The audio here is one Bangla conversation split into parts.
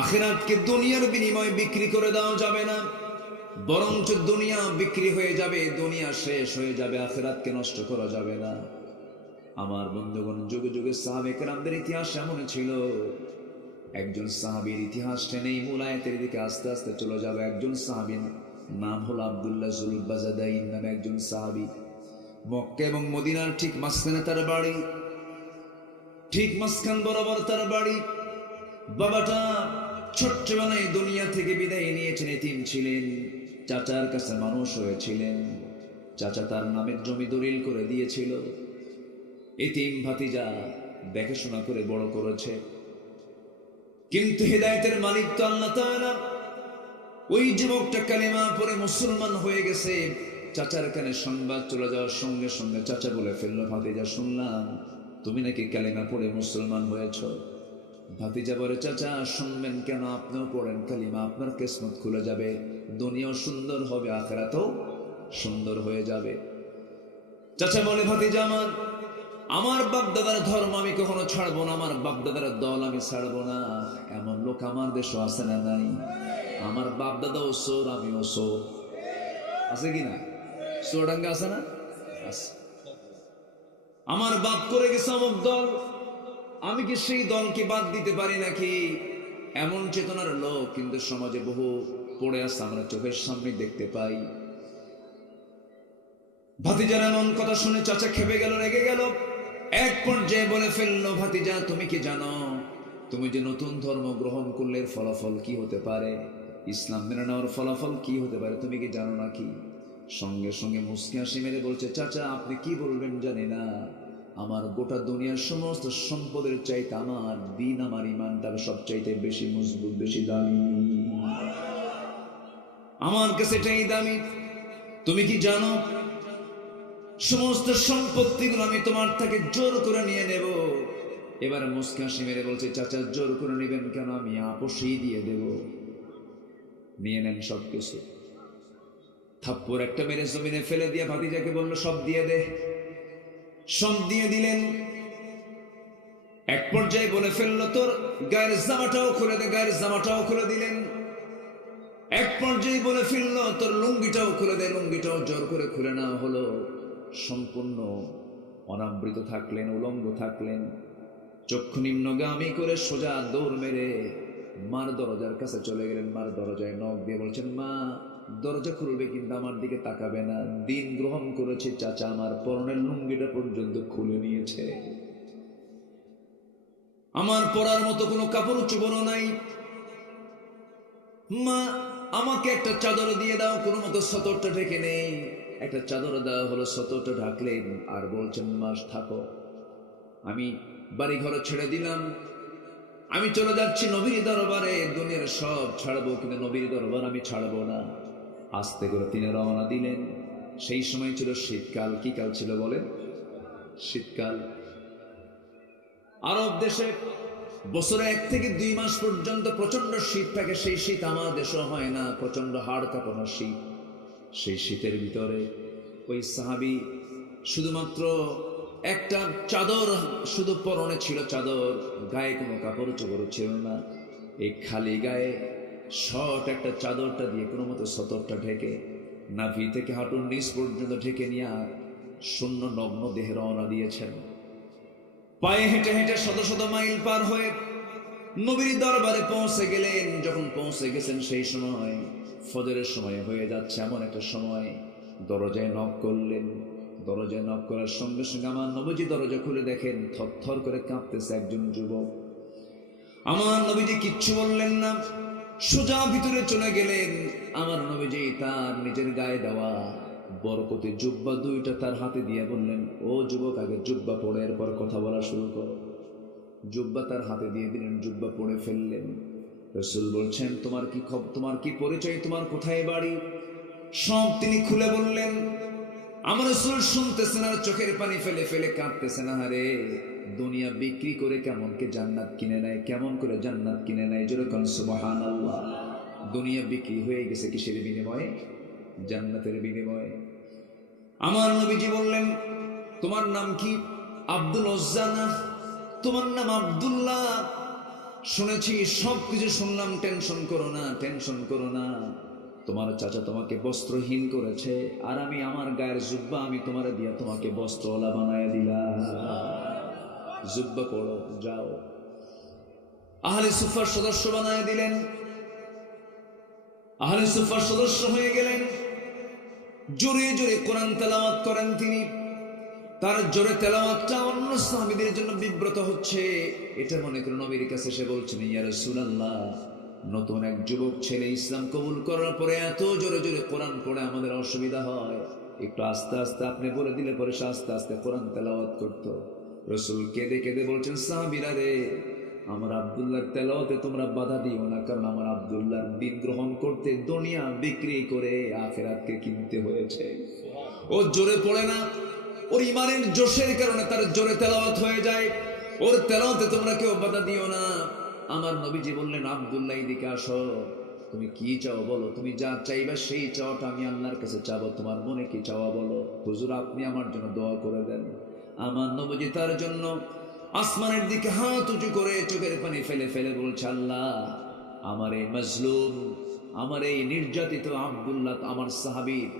আখিরাতকে দুনিয়ার বিনিময়ে বিক্রি করে দেওয়া যাবে না, বরঞ্চ দুনিয়া বিক্রি হয়ে যাবে, দুনিয়া শেষ হয়ে যাবে, আখিরাতকে নষ্ট করা যাবে না। আমার বন্ধুগণ, যুগে যুগে সাহাবে কেরামদের ইতিহাস এমন ছিল। একজন সাহাবীর ইতিহাস টেনে মূল আয়াতের দিকে আস্তে আস্তে চলে যাবে। একজন সাহাবীর নাম হলো আব্দুল্লাহ জুল বাজাদাইন নামে একজন সাহাবী। মক্কা এবং মদিনার ঠিক মাঝখানে তার বাড়ি, ঠিক মাঝখান বরাবর তার বাড়ি। বাবাটা ছোট্টবেলায় দুনিয়া থেকে বিদায় নিয়েছেন, এতিম ছিলেন, চাচার কাছে মানুষ হয়েছিলেন। চাচা তার নামের জমি দলিল করে দিয়েছিল। এতিম ভাতিজা দেখাশোনা করে বড় করেছে। কিন্তু হেদায়েতের মালিক তো আল্লাহ তাআলা। ওই যুবকটা কালিমা পড়ে মুসলমান হয়ে গেছে। চাচার কানে সংবাদ চলে যাওয়ার সঙ্গে সঙ্গে চাচা বলে ফেললো, ভাতিজা শুনলাম তুমি নাকি কালিমা পড়ে মুসলমান হয়েছ। ভাতিজা বলে, চাচা শুনবেন কেন, আপনিও পড়েন কালিমা, আপনার কিসমত খুলে যাবে, দুনিয়াও সুন্দর হবে, আখিরাতও সুন্দর হয়ে যাবে। চাচা বলে, ভাতিজা আমার বাপ দাদার ধর্ম আমি কখনো ছাড়বো না, আমার বাপ দাদার দল আমি ছাড়বো না। এমন লোক আমার দেশে আছে না নাই? আমার বাপ দাদাও সোর, আমিও সোর, আছে কি না? সোরডাঙ্গা আছে না? আছে। আমার বাপ করে গেছে অমুক দল, আমি কি সেই দলকে বাদ দিতে পারি নাকি? এমন চেতনার লোক কিন্তু সমাজে বহু পড়ে আছে, আমরা চোখের সামনে দেখতে পাই। ভাতিজার এমন কথা শুনে চাচা খেপে গেল, রেগে গেল। এক পর্যায়ে বলে ফেললো, ভাতিজা তুমি কি জানো তুমি যে নতুন ধর্ম গ্রহণ করলে ফলাফল কি হতে পারে? ইসলাম মেনে নেওয়ার ফলাফল কি হতে পারে তুমি কি জানো নাকি? সঙ্গে সঙ্গে মুস্কি হাসি মেরে বলছে, চাচা আপনি কি বলবেন জানি না, আমার গোটা দুনিয়ার সমস্ত সম্পদের চাইতে আমার দিন, আমার ইমানটা সবচাইতে বেশি মজবুত, বেশি দামি, আমার কাছে এটাই দামি। তুমি কি জানো সমস্ত সম্পত্তিগুলো আমি তোমার থেকে জোর করে নিয়ে নেব। এবার মুস্কি হাসি মেরে বলছে, চাচা জোর করে নেবেন কেন, আমি আপোষেই দিয়ে দেব, নিয়ে নেন সবকিছু। থাপ্পড় একটা মেরে জমিনে ফেলে দিয়ে ভাতিজাকে বলল, সব দিয়ে দে। সব দিয়ে দিলেন। এক পর্যায়ে বলে ফেললো, তোর গায়ের জামাটাও খুলে দে, গায়ের জামাটাও খুলে দিলেন। এক পর্যায়ে বলে ফেললো, তোর লুঙ্গিটাও খুলে দে, লুঙ্গিটাও জোর করে খুলে নেওয়া হলো। সম্পূর্ণ অনাবৃত থাকলেন, উলঙ্গ থাকলেন। চক্ষু নিম্নগামী করে সোজা দৌড় মেরে মার দরজার কাছে চলে গেলেন। মার দরজায় নখ দিয়ে বলছেন, মা দরজা খুলবে কিন্তু আমার দিকে তাকাবে না, দিন গ্রহণ করেছে চাচা আমার পরনের লুঙ্গিটা পর্যন্ত খুলে নিয়েছে, আমার পরার মতো কোনো কাপড় চোপড়ও নাই, মা আমাকে একটা চাদর দিয়ে দাও, কোনো মতো সতরটা ঢেকে নেই। একটা চাদর দেওয়া হলো, সতরটা ঢাকলেন আর বলছেন, মাস থাকো, আমি বাড়ি ঘর ছেড়ে দিলাম, আমি চলে যাচ্ছি নবীর দরবারে, দুনিয়ার সব ছাড়বো কিন্তু নবীর দরবার আমি ছাড়বো না। আস্তে করে তিনি রওনা দিলেন। সেই সময় ছিল শীতকাল। কি কাল ছিল বলেন? শীতকাল। আরব দেশে বছরে 1 থেকে 2 মাস পর্যন্ত প্রচন্ড শীত থাকে। সেই শীত আমার দেশে হয় না, প্রচন্ড হাড় কাঁপানো শীত। সেই শীতের ভিতরে ওই সাহাবী শুধুমাত্র একটা চাদর শুধু পরনে ছিল, চাদর, গায়ে কোনো কাপড় চোপড় ছিল না। এই খালি গায়ে শর্ট একটা চাদরটা দিয়ে কোনো মতো সতরটা ঢেকে নাভি থেকে হাঁটুর নিচ পর্যন্ত ঢেকে নিয়ে শূন্য নগ্ন দেহে রওনা দিয়েছেন। পায়ে হেঁটে হেঁটে শত শত মাইল পার হয়ে নবীর দরবারে পৌঁছে গেলেন। যখন পৌঁছে গেছেন সেই সময় ফজরের সময় হয়ে যাচ্ছে, এমন একটা সময় দরজায় নক করলেন। দরজায় নক করার সঙ্গে সঙ্গে আমার নবীজি দরজা খুলে দেখেন থরথর করে কাঁপতেছে একজন যুবক। আমার নবীজি কিচ্ছু বললেন না, সোজা ভিতরে চলে গেলেন। আমার নবীজি তার নিজের গায়ে দেওয়া বরকতি জুব্বা 2টা তার হাতে দিয়ে বললেন, ও যুবক আগে জুব্বা পড়ে এরপর কথা বলা শুরু করো। জুব্বা তার হাতে দিয়ে দিলেন, জুব্বা পড়ে ফেললেন। রাসূল বলছেন, তোমার কি খবর, তোমার কি পরিচয়, তোমার কোথায় বাড়ি, সব তিনি খুলে বললেন। আমার রাসূল শুনতেছেন আর চোখের পানি ফেলে ফেলে কাঁদতেছেন। আরে দুনিয়া বিক্রি করে কেমন কে জান্নাত কিনে নেয়, কেমন করে জান্নাত কিনে নেয়, যেরকম সুবহানাল্লাহ। দুনিয়া বিক্রি হয়ে গেছে কিসের বিনিময়ে? জান্নাতের বিনিময়ে। আমার নবীজি বললেন, তোমার নাম কি? আব্দুল উজ্জা না, তোমার নাম আব্দুল্লাহ? শুনেছি, সবকিছু শুনলাম, টেনশন করো না, টেনশন করো না। তোমার চাচা তোমাকে বস্ত্রহীন করেছে, আর আমি আমার গায়ের জুব্বা আমি তোমার দিয়া তোমাকে বস্ত্রওয়ালা বানায় দিলাম। জুব্বা পড়ো, যাও। আহলে সুফার সদস্য বানায় দিলেন। আহলে সুফার সদস্য হয়ে গেলেন। জোরে জোরে কোরআন তেলাওয়াত করেন তিনি। তার জোরে তেলাওয়াতটা অন্য সাহাবীদের জন্য বিব্রত হচ্ছে। এটা মনে করে নবীর কাছে এসে বলছেন, ইয়া রাসূলুল্লাহ, নতুন এক যুবক ছেলে ইসলাম কবুল করার পরে এত জোরে জোরে কোরআন পড়ে আমাদের অসুবিধা হয়, একটু আস্তে আস্তে আপনি বলে দিলে পরে সে আস্তে আস্তে কোরআন তেলাওয়াত করতো। রাসূল কেঁদে কেঁদে বলছেন, সাহাবীরা রে, আমার আব্দুল্লাহর তেলাওয়াতে তোমরা বাধা দিও না, কারণ আমার আব্দুল্লাহর দ্বীন গ্রহণ করতে দুনিয়া বিক্রি করে আখিরাতকে কিনতে হয়েছে। ও জোরে পড়ে না, ওর ইমানের জোশের কারণে তার জোরে তেলাওয়াত হয়ে যায়। ওর তেলাওয়াতে তোমরা কেউ বাধা দিও না। আমার নবীজি বললেন, আব্দুল্লাহ এদিকে আসো, তুমি কি চাও বলো, তুমি যা চাইবা সেই চাওয়াটা আমি আল্লাহর কাছে চাবো, তোমার মনে কি চাওয়া বলো। হুজুর আপনি আমার জন্য দোয়া করে দেন। আমার নবীজি তার জন্য আসমানের দিকে হাত উঁচু করে চোখের পানি ফেলে ফেলে বলছে, আল্লাহ, আমার এই মজলুম, আমার এই নির্যাতিত আব্দুল্লাহ, আমার সাহাবীর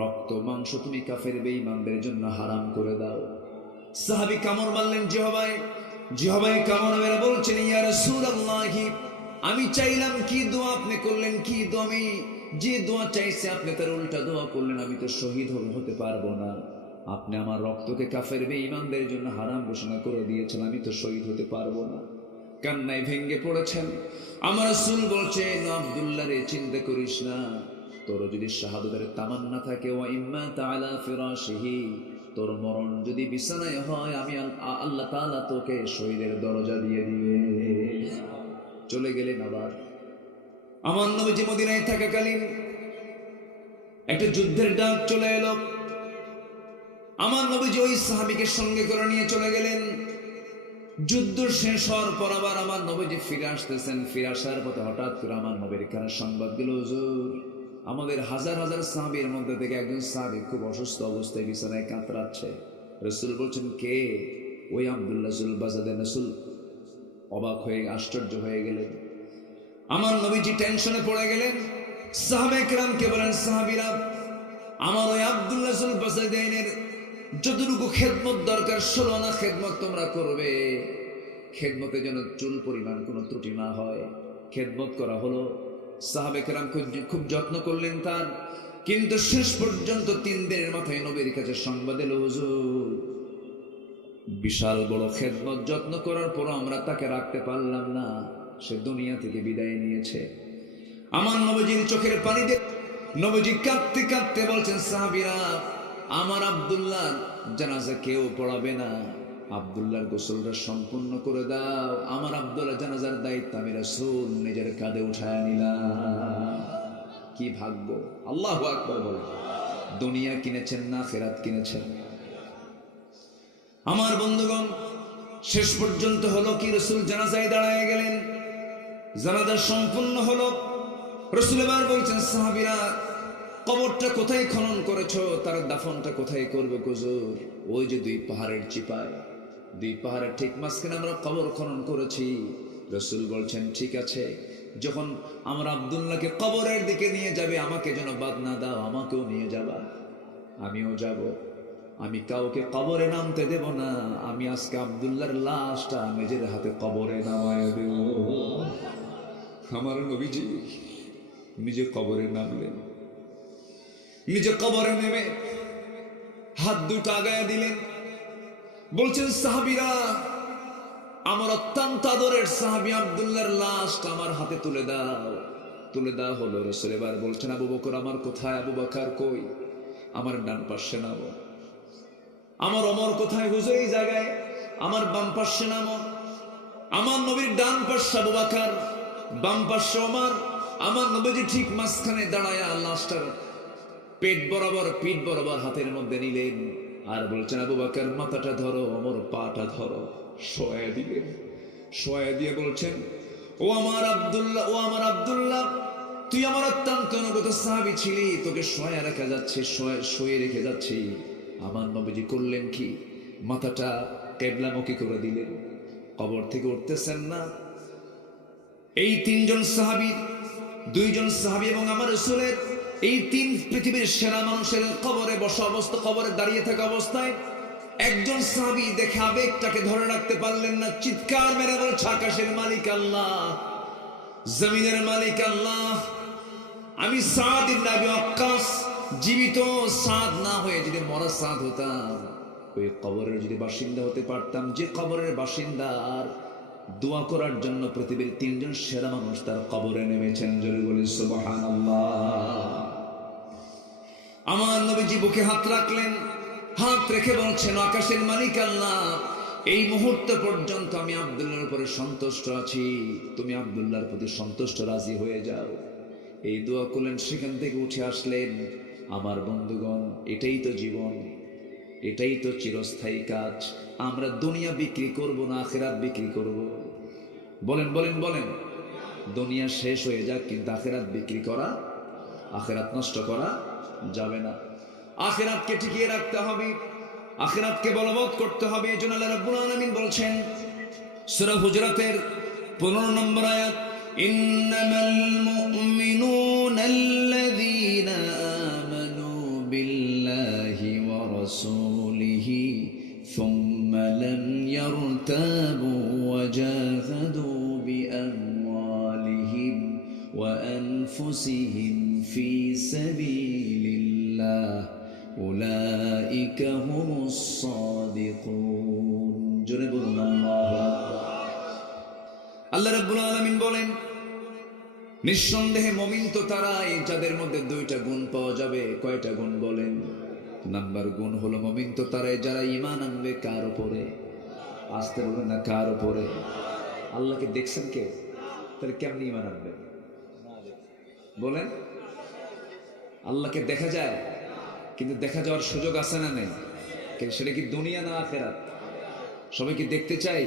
রক্ত মাংস তুমি কাফের বেঈমানদের জন্য হারাম করে দাও। সাহাবী কামড় মারলেন জিহবায়। জিহবায় কামড় মেরে বলছেন, ইয়া রাসূলুল্লাহ, আমি চাইলাম কি দোয়া আপনি করলেন, কি দোয়া, আমি যে দোয়া চাইছি আপনি তার উল্টা দোয়া করলেন, আমি তো শহীদ হতে পারবো না। আপনি আমার রক্তকে কাফের বেঈমানদের জন্য হারাম ঘোষণা করে দিয়েছেন, আমি তো শহীদ হতে পারবো না। কান্নায় ভেঙ্গে পড়েছেন। আমার রাসূল বলছেন, আব্দুল্লাহ রে, চিন্তা করিস না, তোর যদি শাহাদাতের তামান্না থাকে, ওয়া ইম্মা তাআলা ফিরাশিহি, তোর মরণ যদি বিছানায় হয়, আমি আল্লাহ তাআলা তোকে শহীদের দরজা দিয়ে দিবে। চলে গেলেন। আবার আমার নবীজি মদিনায় থাকাকালীন একটা যুদ্ধের ডাক চলে এলো। আমার নবীজি ওই সাহাবীকে সঙ্গে করে নিয়ে চলে গেলেন। যুদ্ধ শেষ হওয়ার পর আবার আমার নবীজি ফিরে আসতেছেন। ফিরে আসার পথে হঠাৎ করে আমার নবীর কানে সংবাদ দিল, হুজুর, আমাদের হাজার হাজার সাহাবীর মধ্যে থেকে একজন সাহাবী খুব অসুস্থ অবস্থায় বিছানায় কাতরাচ্ছে। রাসূল বলছেন, কে? ওই আব্দুল্লাহ জুল বাজাদের। রাসূল অবাক হয়ে আশ্চর্য হয়ে গেলেন। আমার নবীজি টেনশনে পড়ে গেলেন। সাহাবায়ে কেরামকে বলেন, সাহাবীরা, আমার ওই আব্দুল্লাহ জুল বাজাদের যতটুকু খেদমত দরকার 16 আনা খেদমত তোমরা করবে। খেদমতে যেন চুল পরিমাণ কোনো ত্রুটি না হয়। খেদমত করা হলো। সাহাবে কেরাম খুব যত্ন করলেন তার। কিন্তু শেষ পর্যন্ত 3 দিনের মাথায় নবীর কাছে সংবাদ এলো, হুজুর, বিশাল বড় খেদমত যত্ন করার পর আমরা তাকে রাখতে পারলাম না, সে দুনিয়া থেকে বিদায় নিয়েছে। আমার নবীজির চোখের পানি দিয়ে নবীজি কাঁদতে কাঁদতে বলছেন, সাহাবীরা, আমার আব্দুল্লাহ জানাজা কেউ পড়াবে না, আব্দুল্লাহর গোসলটা সম্পূর্ণ করে দাও। আমার আব্দুল্লাহ জানাজার দায়িত্ব আমি রাসূল নিজের কাঁধে উঠায় নিলাম। কি ভাগ্য! আল্লাহু আকবার বলেন। দুনিয়া কিনেছেন না আখিরাত কিনেছেন? আমার বন্ধুগণ, শেষ পর্যন্ত হলো কি, রাসূল জানাজায় দাঁড়ায় গেলেন। জানাজা সম্পূর্ণ হলো। রাসূল এবার বলছেন, সাহাবীরা, কবরটা কোথায় খনন করেছো, তার দাফনটা কোথায় করবে হুজুর? ওই যে 2 পাহাড়ের চিপায়, 2 পাহাড়ের ঠিক মাঝখানে আমরা কবর খনন করেছি। রাসূল বলছেন, ঠিক আছে, যখন আমরা আব্দুল্লাহকে কবরের দিকে নিয়ে যাবে, আমাকে যেন বাদ না দাও, আমাকেও নিয়ে যাবা, আমিও যাব। আমি কাউকে কবরে নামতে দেব না। আমি আজকে আব্দুল্লাহর লাশটা নিজের হাতে কবরে নামায় দেব। আমার নবীজি নিজে কবরে নামলেন। নিজে কবরে নেমে হাত দুটো আগায় দিলেন। বলছেন, সাহাবীরা, আমার অত্যন্ত আদরের সাহাবী আব্দুল্লাহর লাশটা আমার হাতে তুলে দাও। তুলে দেওয়া হলো। রাসূল এবার বলছেন, আবু বকর আমার কোথায়? আবু বকর কই? আমার ডান পাশে নামো। আমার ওমর কোথায়? হুজুর এই জায়গায়। আমার বাম পাশে নামো। আমার নবীর ডান পাশে আবু বকর, বাম পাশে ওমর। আমার নবীজি ঠিক মাঝখানে দাঁড়ায়া লাশটার পেট বরাবর, পিঠ বরাবর হাতের মধ্যে নিলেন। আর বলছেন, আবু বকর মাথাটা ধরো, ওমর পাটা ধরো। শোয়া দিলেন। শোয়া দিয়ে বলছেন, ও আমার আব্দুল্লাহ, ও আমার আব্দুল্লাহ, তুই আমার অত্যন্ত অনুগত সাহাবী ছিলি, তোকে শোয়া রাখা যাচ্ছে, শুয়ে রেখে যাচ্ছি। আমার নবীজি করলেন কি, মাথাটা কিবলামুখী করে দিলেন। কবর থেকে উঠতেছেন না। এই তিনজন সাহাবী, দুইজন সাহাবী এবং আমার রাসূলের এই তিন পৃথিবীর সেরা মানুষের কবরে বসা অবস্থা, কবরে দাঁড়িয়ে থাকা অবস্থায় একজন সাহাবী দেখে আবেগটাকে ধরে রাখতে পারলেন না, চিৎকার মেরে বলছে, আকাশের মালিক আল্লাহ, জমিনের মালিক আল্লাহ, আমি সাদ ইবনে আবি ওয়াক্কাস, জীবিত সাদ না হয়ে যদি মরা সাদ হতাম, ওই কবরের যদি বাসিন্দা হতে পারতাম, যে কবরের বাসিন্দার দোয়া করার জন্য পৃথিবীর তিনজন সেরা মানুষ তার কবরে নেমেছেন। জোরে বলি সুবহানাল্লাহ। আমার নবীজি বুকে হাত রাখলেন, হাত রেখে বলছেন, আকাশের মালিক আল্লাহ, এই মুহূর্ত পর্যন্ত আমি আব্দুল্লাহর উপরে সন্তুষ্ট আছি, তুমি আব্দুল্লাহর প্রতি সন্তুষ্ট রাজি হয়ে যাও। এই দোয়া করলেন, সেখান থেকে উঠে আসলেন। আমার বন্ধুগণ, এটাই তো জীবন, এটাই তো চিরস্থায়ী কাজ। আমরা দুনিয়া বিক্রি করব না আখিরাত বিক্রি করব? বলেন বলেন বলেন। দুনিয়া শেষ হয়ে যাক, কিন্তু আখিরাত বিক্রি করা, আখিরাত নষ্ট করা যাবে না। আখিরাতকে টিকিয়ে রাখতে হবে, আখিরাতকে বলবৎ করতে হবে। এজন্য আল্লাহ রাব্বুল আলামিন বলছেন সূরা হুজরাতের 15 নম্বর আয়াত, ইন্নামাল মুমিনুনা আল্লাযীনা আমানু বিল্লাহি ওয়া রাসূলিহি সুম্মা লাম ইয়ারতাবু ওয়া জাহাদু বিআমওয়ালিহিম ওয়া আনফুসিহিম ফি সাবিলিল্লাহ উলাইকা হুমুস সাদিকুন। জোরে বলুন আল্লাহু আকবার। আল্লাহ রাব্বুল আলামিন বলেন, নিঃসন্দেহে মুমিন তো তারাই যাদের মধ্যে দুইটা গুণ পাওয়া যাবে। কয়টা গুণ বলেন? নাম্বার গুণ হলো, মুমিন তো তারাই যারা ঈমান আনবে কার উপরে? আসতে বলবেন না, কার উপরে? আল্লাহকে দেখছেন কেউ? তাহলে কেমনি ঈমান আনবে? বলেন। আল্লাহকে দেখা যায়, কিন্তু দেখা যাওয়ার সুযোগ আছে না নেই? কিন্তু সেটা কি দুনিয়া না আখিরাত? সবাই কি দেখতে চাই?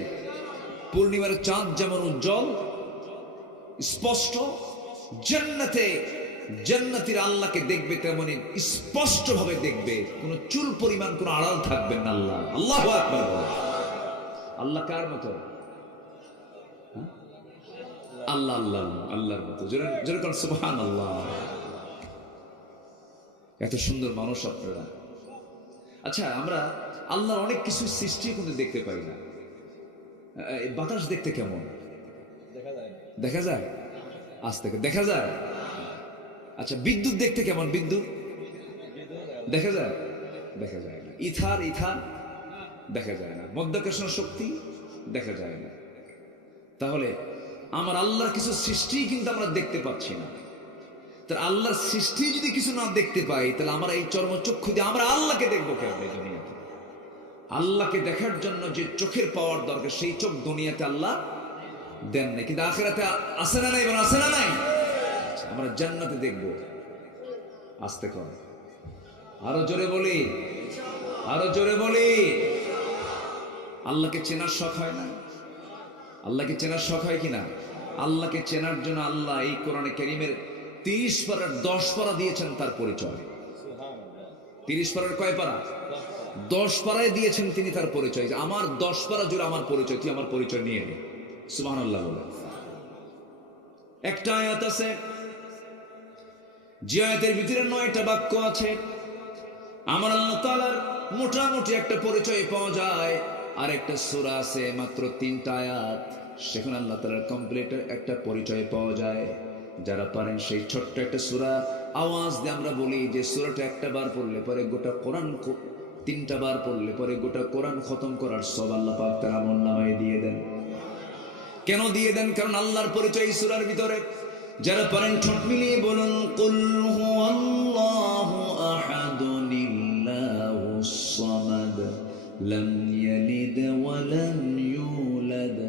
পূর্ণিমার চাঁদ যেমন উজ্জ্বল স্পষ্ট, জান্নাতে জান্নাতীরা আল্লাহকে দেখবে তেমনি স্পষ্ট ভাবে দেখবে, কোনো চুল পরিমাণ কোনো আড়াল থাকবে না। আল্লাহ, আল্লাহু আকবার। আল্লাহ কার মতো? আল্লাহ আল্লাহ আল্লাহর মতো। যেরকম সুবহানাল্লাহ। এত সুন্দর মানুষ আপনারা। আচ্ছা, আমরা আল্লাহর অনেক কিছু সৃষ্টি কিন্তু দেখতে পাই না। বাতাস দেখতে কেমন? দেখা যায়? আজ থেকে দেখা যায়? আচ্ছা, বিদ্যুৎ দেখতে কেমন? বিদ্যুৎ দেখা যায়? দেখা যায় না। ইথার দেখা যায় না। মাধ্যাকর্ষণ শক্তি দেখা যায় না। তাহলে আমার আল্লাহর কিছু সৃষ্টি কিন্তু আমরা দেখতে পাচ্ছি না। তার আল্লাহর সৃষ্টি যদি কিছু না দেখতে পাই, তাহলে আমরা এই চর্মচক্ষু দিয়ে আমরা আল্লাহকে দেখবো কেন? এই দুনিয়াতে আল্লাহকে দেখার জন্য যে চোখের পাওয়ার দরকার, সেই চোখ দুনিয়াতে আল্লাহ দেন নাই, কিন্তু আখিরাতে আছে না নাই? আছে না নাই? আমরা জান্নাতে দেখবো। আস্তে কর, আরো জোরে বলি, আরো জোরে বলি। আল্লাহকে চেনার শখ হয় না? আল্লাহকে চেনার শখ হয় কিনা? আল্লাহকে চেনার জন্য আল্লাহ এই কোরআনে কারীমের 30 পারার 10 পারা দিয়েছেন তার পরিচয়। 30 পারার কয় পারা? 10 পারায় দিয়েছেন তিনি তার পরিচয়। যে আমার 10 পারা জুড়ে আমার পরিচয়, তুই আমার পরিচয় নিয়ে নে। সুবহানাল্লাহ বলে একটা আয়াত আছে, যে আয়াতের ভিতরে 9টা বাক্য আছে। আমার আল্লাহ তাআলার মোটামুটি একটা পরিচয় পাওয়া যায়। আর একটা সূরা আছে মাত্র 3টা আয়াত, সেখানে আল্লাহ তাআলার কমপ্লিট একটা পরিচয় পাওয়া যায়। যারা পারেন সেই ছোট্ট একটা সূরা আওয়াজ দিয়ে আমরা বলি যে সূরাটা একটা বার পড়লে পরে গোটা কোরআন, 3টা বার পড়লে পরে গোটা কোরআন খতম করার সব আল্লাহ পাক তার আমলনামায় দিয়ে দেন। কেন দিয়ে দেন? কারণ আল্লাহর পরিচয় এই সূরার ভিতরে। যারা পারেন ঠোঁট মিলিয়ে বলুন, কুল হুয়াল্লাহু আহাদুনিল্লাহুস সামাদ লাম ইয়ালিদ ওয়া লাম ইউলাদ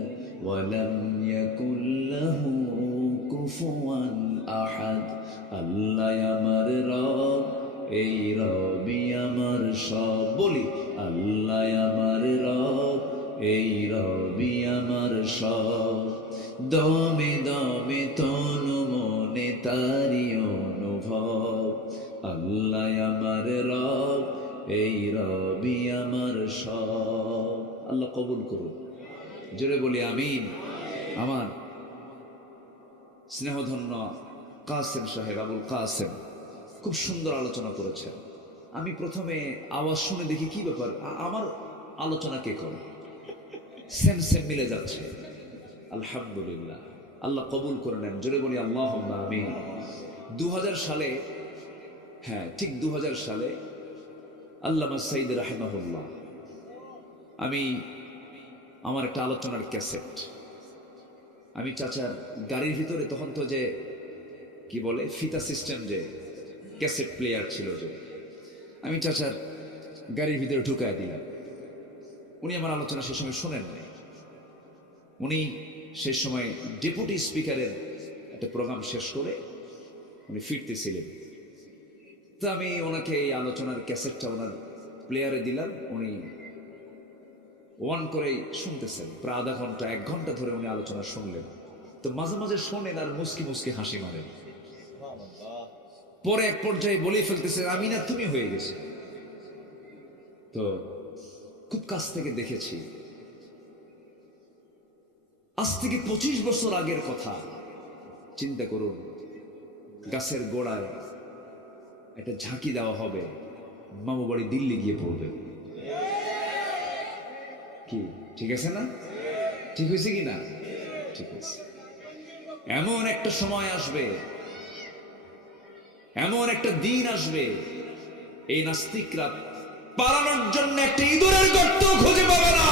ওয়া লাম ইয়াকুল লাহু কুফুয়ান আহাদ। আল্লাহ আমার রব, এই রবই আমার সব। বলি, আল্লাহ আমার রব, এই রবি আমার সব। দমে দমে তনু মনে তারি অনুভব। আল্লাহ আমার রব, এই রবি আমার সব। আল্লাহ কবুল করুন। জোরে বলি আমিন। আমার স্নেহধন্য কাসেম সাহেব, আবুল কাসেম খুব সুন্দর আলোচনা করেছেন। আমি প্রথমে আওয়াজ শুনে দেখি কি ব্যাপার, আমার আলোচনা কে করে, সেম সেম মিলে যাচ্ছে। আলহামদুলিল্লাহ, আল্লাহ কবুল করে নেন, জোরে বলি আল্লাহুম্মা আমিন। 2000 সালে, হ্যাঁ ঠিক 2000 সালে আল্লামা সাইদ রাহিমাহুল্লাহ, আমি আমার একটা আলোচনার ক্যাসেট, আমি চাচার গাড়ির ভিতরে, তখন তো যে কি বলে ফিতা সিস্টেম, যে ক্যাসেট প্লেয়ার ছিল, যে আমি চাচার গাড়ির ভিতরে ঢুকায় দিলাম। উনি আমার আলোচনা সে সময় শোনেন নাই। উনি সে সময় ডেপুটি স্পিকারের একটা প্রোগ্রাম শেষ করে উনি ফিরতেছিলেন। তো আমি ওনাকে এই আলোচনার ক্যাসেটটা ওনার প্লেয়ারে দিলাম। উনি ওয়ান করেই শুনতেছেন, প্রায় আধা ঘন্টা 1 ঘন্টা ধরে উনি আলোচনা শুনলেন। তো মাঝে মাঝে শোনেন আর মুসকি মুসকি হাসি মারেন। পরে এক পর্যায়ে বলে ফেলতেছে, আমি না তুমি হয়ে গেছে। তো খুব কাছ থেকে দেখেছি, আজ থেকে 25 বছর আগের কথা। চিন্তা করুন, গাছের গোড়ায় একটা ঝাঁকি দেওয়া হবে, মামু বাড়ি দিল্লি গিয়ে পড়বে। কি ঠিক আছে না? ঠিক হয়েছে কি না? ঠিক আছে। এমন একটা সময় আসবে, এমন একটা দিন আসবে, এই নাস্তিকরা পালানোর জন্য একটা ইঁদুরের গর্ত খুঁজে পাবে না।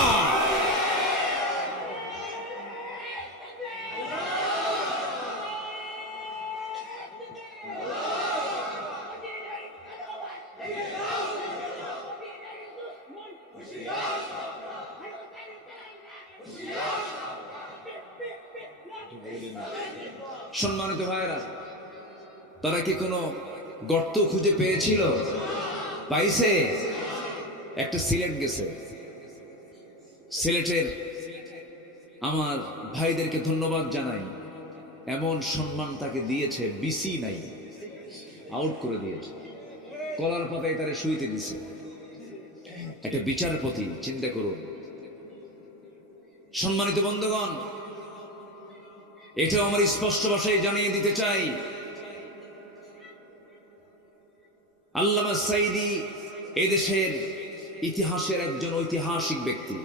সম্মানিত ভাইরা, তারা কি কোনো গর্ত খুঁজে পেয়েছিল? পাইছে? একটা সিলেট গেছে, সিলেটের আমার ভাইদেরকে ধন্যবাদ জানাই, এমন সম্মান তাকে দিয়েছে, বিসি নাই, আউট করে দিয়েছে, কলার পাতায় তারা শুইতে দিছে। একটা বিচারপতি, চিন্তা করুন। সম্মানিত বন্ধুগণ, এটাও আমার স্পষ্ট ভাষায় জানিয়ে দিতে চাই, আল্লামা সাইদি এদেশের ইতিহাসের একজন ঐতিহাসিক ব্যক্তি,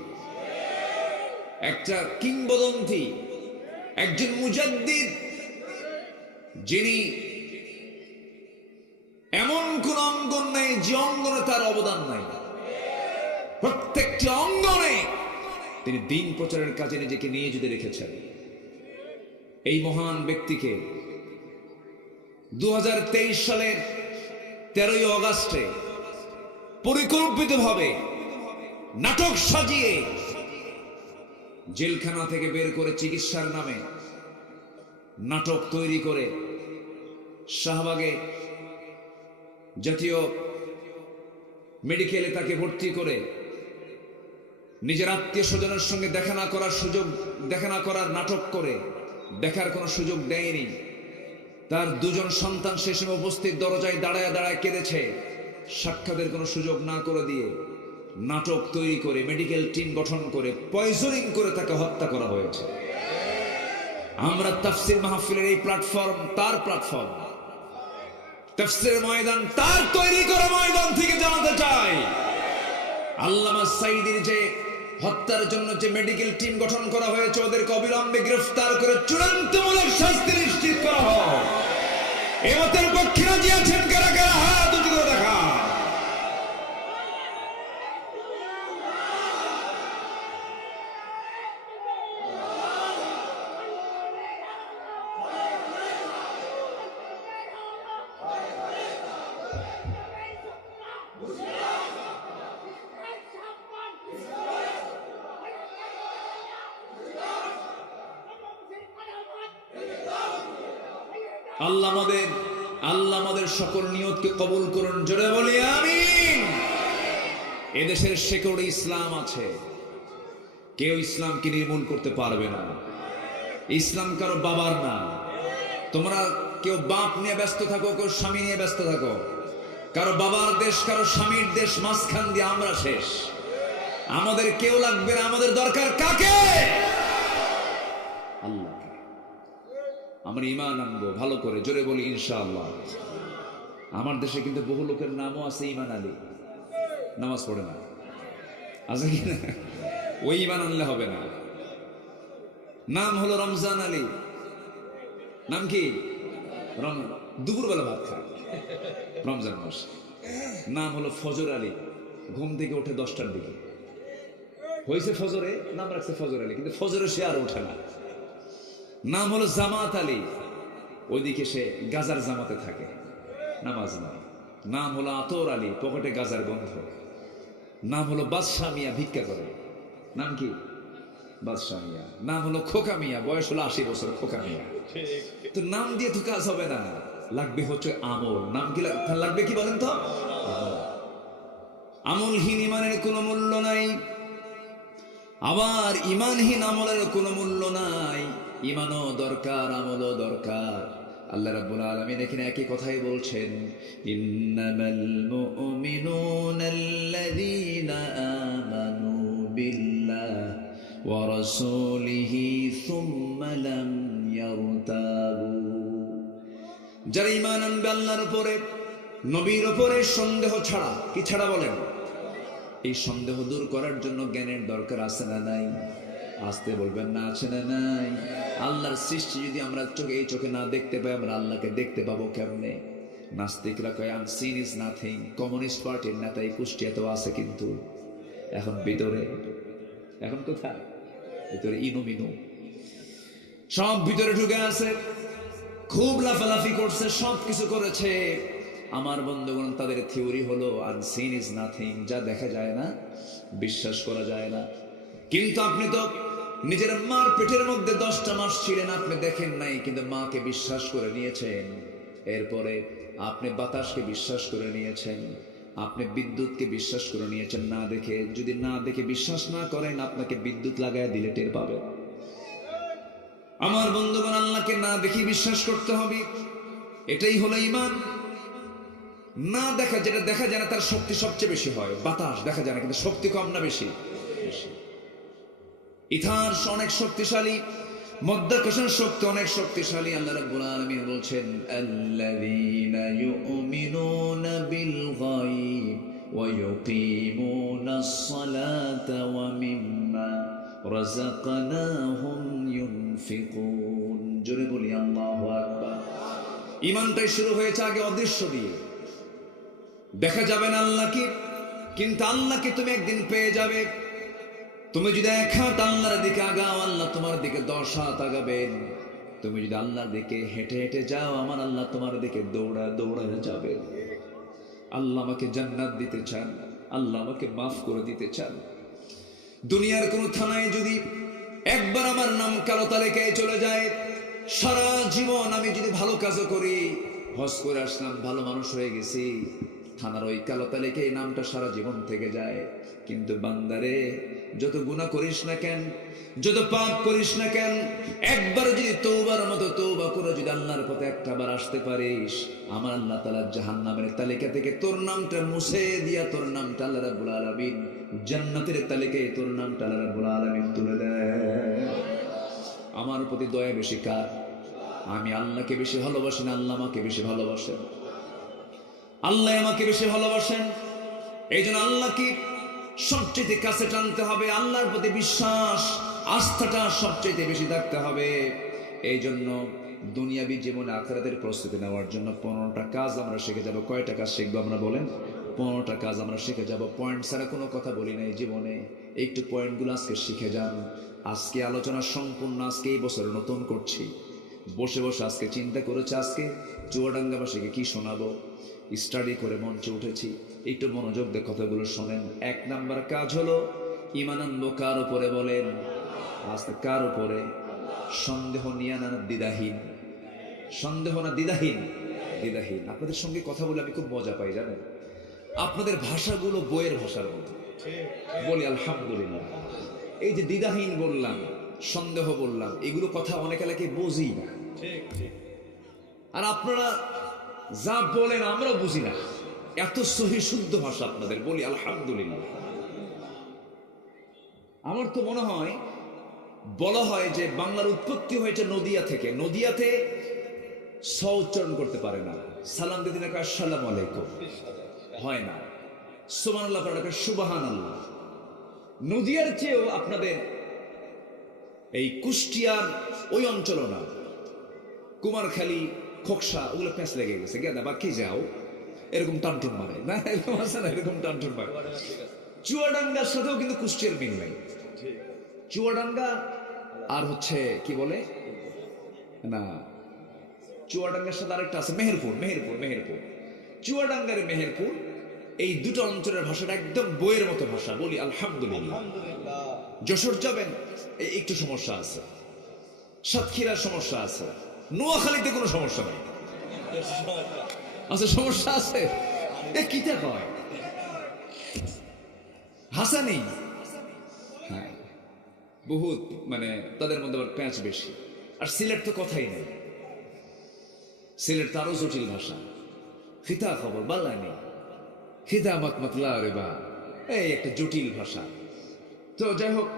একটা কিংবদন্তি, একজন মুজাদ্দিদ, যিনি এমন কোন অঙ্গন নেই যে অঙ্গনে তার অবদান নাই। প্রত্যেকটি অঙ্গনে তিনি দিন প্রচারের কাজে নিজেকে নিয়োজিত রেখেছেন। এই মহান ব্যক্তিকে 2023 সালের 13ই অগাস্টে পরিকল্পিতভাবে নাটক সাজিয়ে জেলখানা থেকে বের করে চিকিৎসার নামে নাটক তৈরি করে শাহবাগে জাতীয় মেডিকেলে তাকে ভর্তি করে নিজের আত্মীয় স্বজনের সঙ্গে দেখা না করার নাটক করে দেখার কোনো সুযোগ দেয়নি। তার 2 জন সন্তান সে সময় উপস্থিত, দরজায় দাঁড়ায় দাঁড়ায় কেঁদেছে। সাক্ষাতের কোনো সুযোগ না করে দিয়ে নাটক তৈরি করে মেডিকেল টিম গঠন করে পয়জনিং করে তাকে হত্যা করা হয়েছে। আমরা তাফসীর মাহফিলের এই প্ল্যাটফর্ম তার প্ল্যাটফর্ম, তাফসীরের ময়দান তার তৈরি করা ময়দান থেকে জানাতে চাই, আল্লামা সাইদির যে হত্যার জন্য যে মেডিকেল টিম গঠন করা হয়েছে, ওদেরকে অবিলম্বে গ্রেফতার করে চূড়ান্তমূলক শাস্তি নিশ্চিত করা হোক। এই মতের পক্ষে রাজি আছেন কারা কারা? হাত উঁচু করে দেখা। আল্লাহ আমাদের সকল নিয়তকে কবুল করুন, জোরে বলি আমিন। এদেশের শেকড়ে ইসলাম আছে, কেউ ইসলামকে নির্মূল করতে পারবে না। ইসলাম কারো বাবার না। তোমরা কেউ বাপ নিয়ে ব্যস্ত থাকো, কেউ স্বামী নিয়ে ব্যস্ত থাকো, কারো বাবার দেশ কারো স্বামীর দেশ, মাঝখান দিয়ে আমরা শেষ। আমাদের কেউ লাগবে না, আমাদের দরকার কাকে? আল্লাহকে। আমরা ঈমান আনবো ভালো করে, জোরে বলি ইনশাআল্লাহ। আমার দেশে কিন্তু বহু লোকের নামও আছে ঈমান আলী, নামাজ পড়ে না, আছে কি না? ওই ঈমান আনলে হবে না। নাম হলো রমজান আলী। নাম কি? দুপুরবেলা ভাত খায় রমজান মাস। নাম হলো ফজর আলী, ঘুম থেকে ওঠে 10টার দিকে, হয়েছে ফজরে, নাম রাখছে ফজর আলী, কিন্তু ফজরে সে আর ওঠে না। নাম হলো জামাত আলী, ওইদিকে সে গাজার জামাতে থাকে, নামাজ নাই। নাম হলো আতর আলী, পকেটে গাজার গন্ধ। নাম হলো বাদশাহ মিয়া, ভিক্ষা করে। নাম কি? বাদশাহ মিয়া। নাম হলো খোকা মিয়া, বয়স হলো 80 বছর, খোকা মিয়া। তো নাম দিয়ে তো কাজ হবে না, লাগবে হচ্ছে আমল। নাম কি লাগবে? কি বলেন তো? আমলহীন ইমানের কোনো মূল্য নাই, আবার ইমানহীন আমলের কোনো মূল্য নাই। ইমানও দরকার, আমলও দরকার। আল্লাহ রাব্বুল আলামিন এখানে একই কথাই বলছেন, ইন্নামাল মুমিনুনাল্লাযীনা আমানু বিল্লাহি ওয়া রাসূলিহি সুম্মা লাম ইয়ারতাবু। যারা ঈমান আনবে আল্লাহর উপরে, নবীর উপরে, সন্দেহ ছাড়া। কি ছাড়া বলেন? এই সন্দেহ দূর করার জন্য জ্ঞানের দরকার আছে না নাই? আসতে বলবেন না, আছে না নাই? আল্লাহর সৃষ্টি যদি আমরা এই চোখে না দেখতে পাই, আমরা আল্লাহকে দেখতে পাবো কেমনে? নাস্তিকরা কয় আনসিন ইজ নাথিং। কমিউনিস্ট পার্টির নেতা এই কুষ্টিয়াতেও আছে, কিন্তু এখন ভিতরে, এখন কোথায়? ভিতরে ইনু মিনু সব ভিতরে ঢুকে আছে, খুব লাফালাফি করছে, সব কিছু করেছে। আমার বন্ধুগণ, তাদের থিওরি হলো আনসিন ইজ নাথিং, যা দেখা যায় না, বিশ্বাস করা যায় না। কিন্তু আপনি তো নিজের মার পেটের মধ্যে 10টা মাস ছিলেন, আপনি দেখেন নাই, কিন্তু মাকে বিশ্বাস করে নিয়েছেন। এরপরে আপনি বাতাসকে বিশ্বাস করে নিয়েছেন, আপনি বিদ্যুৎকে বিশ্বাস করে নিয়েছেন না দেখে। যদি না দেখে বিশ্বাস না করেন, আপনাকে বিদ্যুৎ লাগায় দিলে টের পাবেন। আমার বন্ধুগণ, আল্লাহকে না দেখে বিশ্বাস করতে হবে, এটাই হলো ঈমান। না দেখা, যেটা দেখা যায় না তার শক্তি সবচেয়ে বেশি হয়। বাতাস দেখা যায় না, কিন্তু শক্তি কম না বেশি? ইথার অনেক শক্তিশালী, মধ্যাকর্ষণ শক্তি অনেক শক্তিশালী। আল্লাহ রাব্বুল আলামিন বলছেন, আল্লাযীনা ইউমিনুনা বিল গায়ব ওয়া ইউকিমুনাস সালাতা ওয়া মিম্মা রাযাকনাহুম ইউনফিকুন। জোরে বলি আল্লাহু আকবার। ঈমানটাই শুরু হয়েছে আগে অদৃশ্য দিয়ে, দেখা যাবে না আল্লাহকে, কিন্তু আল্লাহকে তুমি একদিন পেয়ে যাবে। তুমি যদি 1 হাত আল্লাহর দিকে আগাও, আল্লাহ তোমার দিকে 10 হাত আগাবেন। তুমি যদি আল্লাহর দিকে হেঁটে হেঁটে যাও, আমার আল্লাহ তোমার দিকে দৌড়া দৌড়া যাবে। আল্লাহ আমাকে জান্নাত দিতে চান, আল্লাহ আমাকে মাফ করে দিতে চান। দুনিয়ার কোন থানায় যদি একবার আমার নাম কালো তালিকায় চলে যায়, সারা জীবন আমি যদি ভালো কাজও করি, হজ করে আসলাম, ভালো মানুষ হয়ে গেছি, থানার ওই কালো তালিকায় নামটা সারা জীবন থেকে যায়। কিন্তু বান্দারে, যত গুনাহ করিস না কেন, যত পাপ করিস না কেন, একবার যদি তওবার মতো তওবা করে যদি আল্লাহর পথে একটাবার আসতে পারিস, আমার আল্লাহ তাআলা জাহান্নামের তালিকা থেকে তোর নামটা মুছে দিয়া তোর নামটা আল্লাহ রাব্বুল আলামিন জান্নাতের তালিকায় তোর নামটা আল্লাহ রাব্বুল আলামিন তুলে দেয়। আমার প্রতি দয়া বেশি কার? আমি আল্লাহকে বেশি ভালোবাসি না আল্লাহ আমাকে বেশি ভালোবাসেন? আল্লাহ আমাকে বেশি ভালোবাসেন। এই জন্য আল্লাহকে সবচেয়ে কাছে টানতে হবে, আল্লাহর প্রতি বিশ্বাস আস্থাটা সবচেয়ে বেশি থাকতে হবে। এই জন্য দুনিয়াবি জীবনে আখিরাতের প্রস্তুতি নেওয়ার জন্য 15টা কাজ আমরা শিখে যাব। কয়টা কাজ শিখবো আমরা বলেন? 15টা কাজ আমরা শিখে যাব। পয়েন্ট ছাড়া কোনো কথা বলি নাই জীবনে, একটু পয়েন্টগুলো আজকে শিখে যান। আজকে আলোচনা সম্পূর্ণ আজকে এই বছরে নতুন করছি, বসে বসে আজকে চিন্তা করেছি আজকে চুয়াডাঙ্গাবাসীকে কি শোনাবো, স্টাডি করে মঞ্চে উঠেছি। একটু মনোযোগ দিয়ে কথাগুলো শোনেন। 1 নাম্বার কাজ হলো ঈমান আনবো কার উপরে বলেন? আজকে কার উপরে? সন্দেহ নিয়ে না দ্বিধাহীন? সন্দেহ না দ্বিধাহীন? দ্বিধাহীন। আপনাদের সঙ্গে কথা বলে আমি খুব মজা পাই, জানেন, আপনাদের ভাষাগুলো বইয়ের ভাষার মতো। বলি আলহামদুলিল্লাহ। এই যে দ্বিধাহীন বললাম, সন্দেহ বললাম, এগুলো কথা অনেক এলাকায় বুঝি না। আর আপনারা যা বলেন আমরা বুঝি না, এত সহি শুদ্ধ ভাষা আপনাদের। বলি আলহামদুলিল্লাহ। আমার তো মনে হয় বলা হয় যে বাংলার উৎপত্তি হয়েছে নদিয়া থেকে। নদিয়াতে স উচ্চারণ করতে পারে না, সালাম দিতে না আসসালামু আলাইকুম হয় না, সুবহানাল্লাহ পড়া সুবহানাল্লাহ। নদিয়ার চেয়েও আপনাদের এই কুষ্টিয়ার ওই অঞ্চল না, কুমারখালী, খোকসা, ওগুলো প্যাঁচ লেগে গেছে, গেদা বা কি যাও এরকম টানটুন মারে না, এরকম আছে না, এরকম টানটুন মারে। চুয়াডাঙ্গার সাথেও কিন্তু কুষ্টিয়ার মিল নাই। চুয়াডাঙ্গা আর হচ্ছে কি বলে না, চুয়াডাঙ্গার সাথে আরেকটা আছে মেহেরপুর, মেহেরপুর, মেহেরপুর, চুয়াডাঙ্গার মেহেরপুর, এই দুটো অঞ্চলের ভাষাটা একদম বইয়ের মতো ভাষা। বলি আলহামদুলিল্লাহ। যশোর যাবেন একটু সমস্যা আছে, সাতক্ষীরার সমস্যা আছে, নোয়াখালীতে কোনো সমস্যা নেই। আচ্ছা সমস্যা আছে, এ কিটা কয় হাসা নেই, হ্যাঁ বহুত, মানে তাদের মধ্যে আবার প্যাঁচ বেশি। আর সিলেট তো কথাই নেই, সিলেট তো আরো জটিল ভাষা। খিতা খবর বাল্লা নেই, খিতা মাতমাতলা রে বা, এই একটা জটিল ভাষা। তো যাই হোক,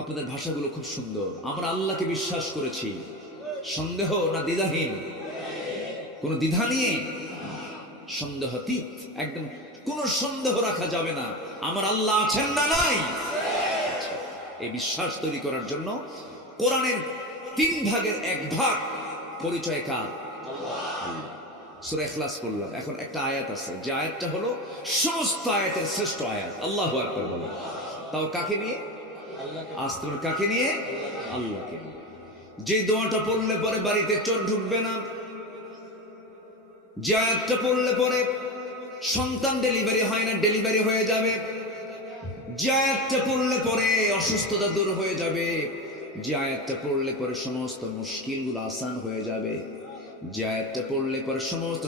আপনাদের ভাষাগুলো খুব সুন্দর। আমরা আল্লাহকে বিশ্বাস করেছি, সন্দেহ না দ্বিধাহীন, কোন দ্বিধা নিয়ে, সন্দেহাতীত, একদম কোনো সন্দেহ রাখা যাবে না আমার আল্লাহ আছেন না নাই। এই বিশ্বাস তৈরি করার জন্য কোরআনের 3 ভাগের 1 ভাগ পরিচয় কার? সূরা ইখলাস পড়লাম, এখন একটা আয়াত আছে, যে আয়াতটা হলো সমস্ত আয়াতের শ্রেষ্ঠ আয়াত। আল্লাহু আকবার বলো। তাও কাকে নিয়ে? আস্তে করে কাকে নিয়ে? আল্লাহকে নিয়ে। যে দোয়াটা পড়লে পরে বাড়িতে চোর ঢুকবে না, যে আয়াতটা পড়লে পরে সন্তান ডেলিভারি হয় না, ডেলিভারি হয়ে যাবে, যে আয়াতটা পড়লে পরে অসুস্থতা দূর হয়ে যাবে, যে আয়াতটা পড়লে পরে সমস্ত মুশকিলগুলো আসান হয়ে যাবে, যে আয়াতটা পড়লে পরে সমস্ত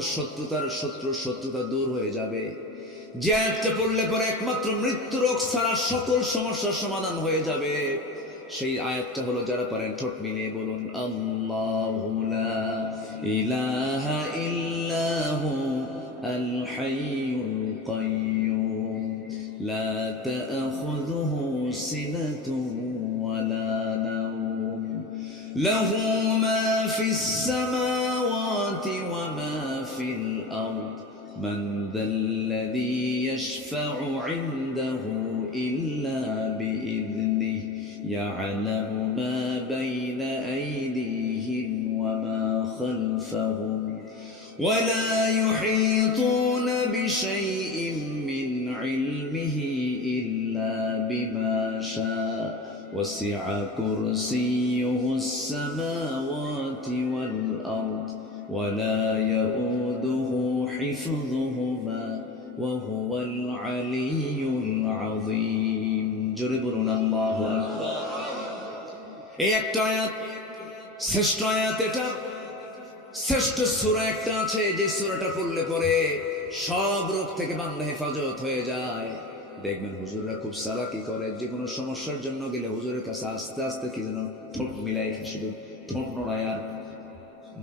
শত্রুতা দূর হয়ে যাবে, যে আয়াতটা পড়লে পরে একমাত্র মৃত্যু রোগ ছাড়া সকল সমস্যার সমাধান হয়ে যাবে, সেই আয়াতটা হলো, যারা পারেন ঠোঁট মিলিয়ে বলুন, আল্লাহু লা ইলাহা ইল্লাহু আল হাইয়ুল কাইয়্যুম লা তা'খুযুহু সিনাতুন ওয়ালা নাওম লাহু মা ফিস সামাওয়াতি ওয়া মা ফিল আরদ মান যাল্লাযী ইয়াশফা'ু 'ইনদাহু ইল্লা বিইذনিহি يعلم ما بين أيديهم وما خلفهم ولا يحيطون بشيء من علمه إلا بما شاء وسع كرسيه السماوات والأرض ولا يؤوده حفظهما وهو العلي العظيم জোরে বলুন আল্লাহু আকবার। এই একটা আয়াত, শ্রেষ্ঠ আয়াত এটা। শ্রেষ্ঠ সূরা একটা আছে, যে সূরাটা পড়লে পরে সব রোগ থেকে বান্দা হেফাজত হয়ে যায়। দেখবেন হুজুররা খুব চালাকি করে, যে কোনো সমস্যার জন্য গেলে হুজুরের কাছে আস্তে আস্তে কি যেন ঠোঁট মিলাই, শুধু ঠোঁট নড়ায় আর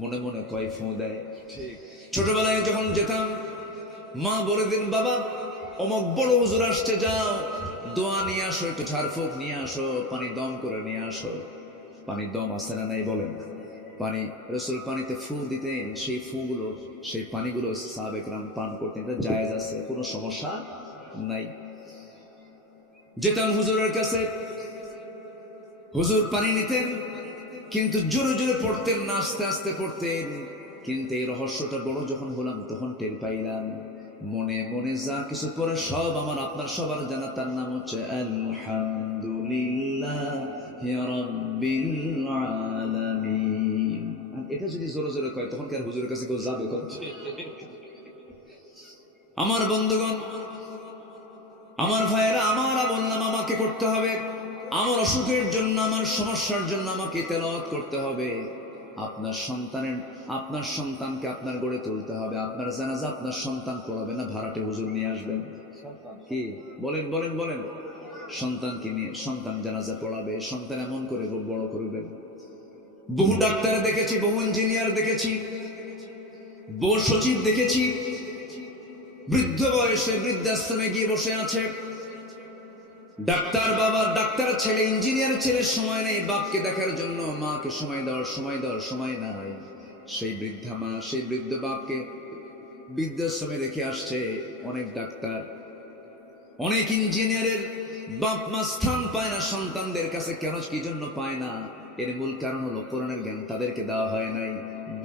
মনে মনে কয় ফোঁ দেয়। ছোটবেলায় যখন যেতাম, মা বলে দিন, বাবা অমুক বড় হুজুর আসছে, যাও দোয়া নিয়ে আসো, একটু ঝাড়ফুঁক নিয়ে আসো, পানি দম করে নিয়ে আসো। পানি দম আছে না নাই বলেন? পানি রাসূল পানিতে ফু দিতেন, সেই ফুগুলো, সেই পানিগুলো সাহাবায়ে কেরাম পান করতেন, এটা জায়েজ আছে, কোনো সমস্যা নাই। যেতাম হুজুরের কাছে, হুজুর পানি নিতেন, কিন্তু জোরে জোরে পড়তেন না, আস্তে আস্তে পড়তেন। কিন্তু এই রহস্যটা বড় যখন হলাম তখন টের পাইলাম, মনে মনে যা কিছু পড়ে সব আমার আপনার সবার জানা, তার নাম হচ্ছে আলহামদুলিল্লাহি রাব্বিল আলামিন। এটা যদি জোরে জোরে কয় তখন কি আর হুজুরের কাছে কেউ যাবে? আমার বন্ধুগণ, আমার ভাইয়েরা, আমারা বললাম আমাকে করতে হবে, আমার অসুখের জন্য, আমার সমস্যার জন্য আমাকে তেলাওয়াত করতে হবে। আপনার সন্তানকে আপনার গড়ে তুলতে হবে। আপনার জানাজা আপনার সন্তান পড়াবে না, ভাড়াটে হুজুর নিয়ে আসবেন? কি বলেন বলেন বলেন? সন্তানকে নিয়ে সন্তান জানাজা পড়াবে, সন্তান এমন করে বড় করবেন। বহু ডাক্তার দেখেছি, বহু ইঞ্জিনিয়ার দেখেছি, বহু সচিব দেখেছি, বৃদ্ধ বয়সে বৃদ্ধাশ্রমে গিয়ে বসে আছে, ডাক্তার বাবা, ডাক্তার ছেলে, ইঞ্জিনিয়ার ছেলে সময় নেই বাপকে দেখার জন্য, মাকে সময় দেওয়ার সময় নাই। সেই বৃদ্ধা মা, সেই বৃদ্ধ বাপকে বৃদ্ধাশ্রমে রেখে আসছে। অনেক ডাক্তার, অনেক ইঞ্জিনিয়ারের বাপ মা স্থান পায় না সন্তানদের কাছে। কেন, কি জন্য পায় না? এর মূল কারণ হলো কোরআনের জ্ঞান তাদেরকে দেওয়া হয় নাই।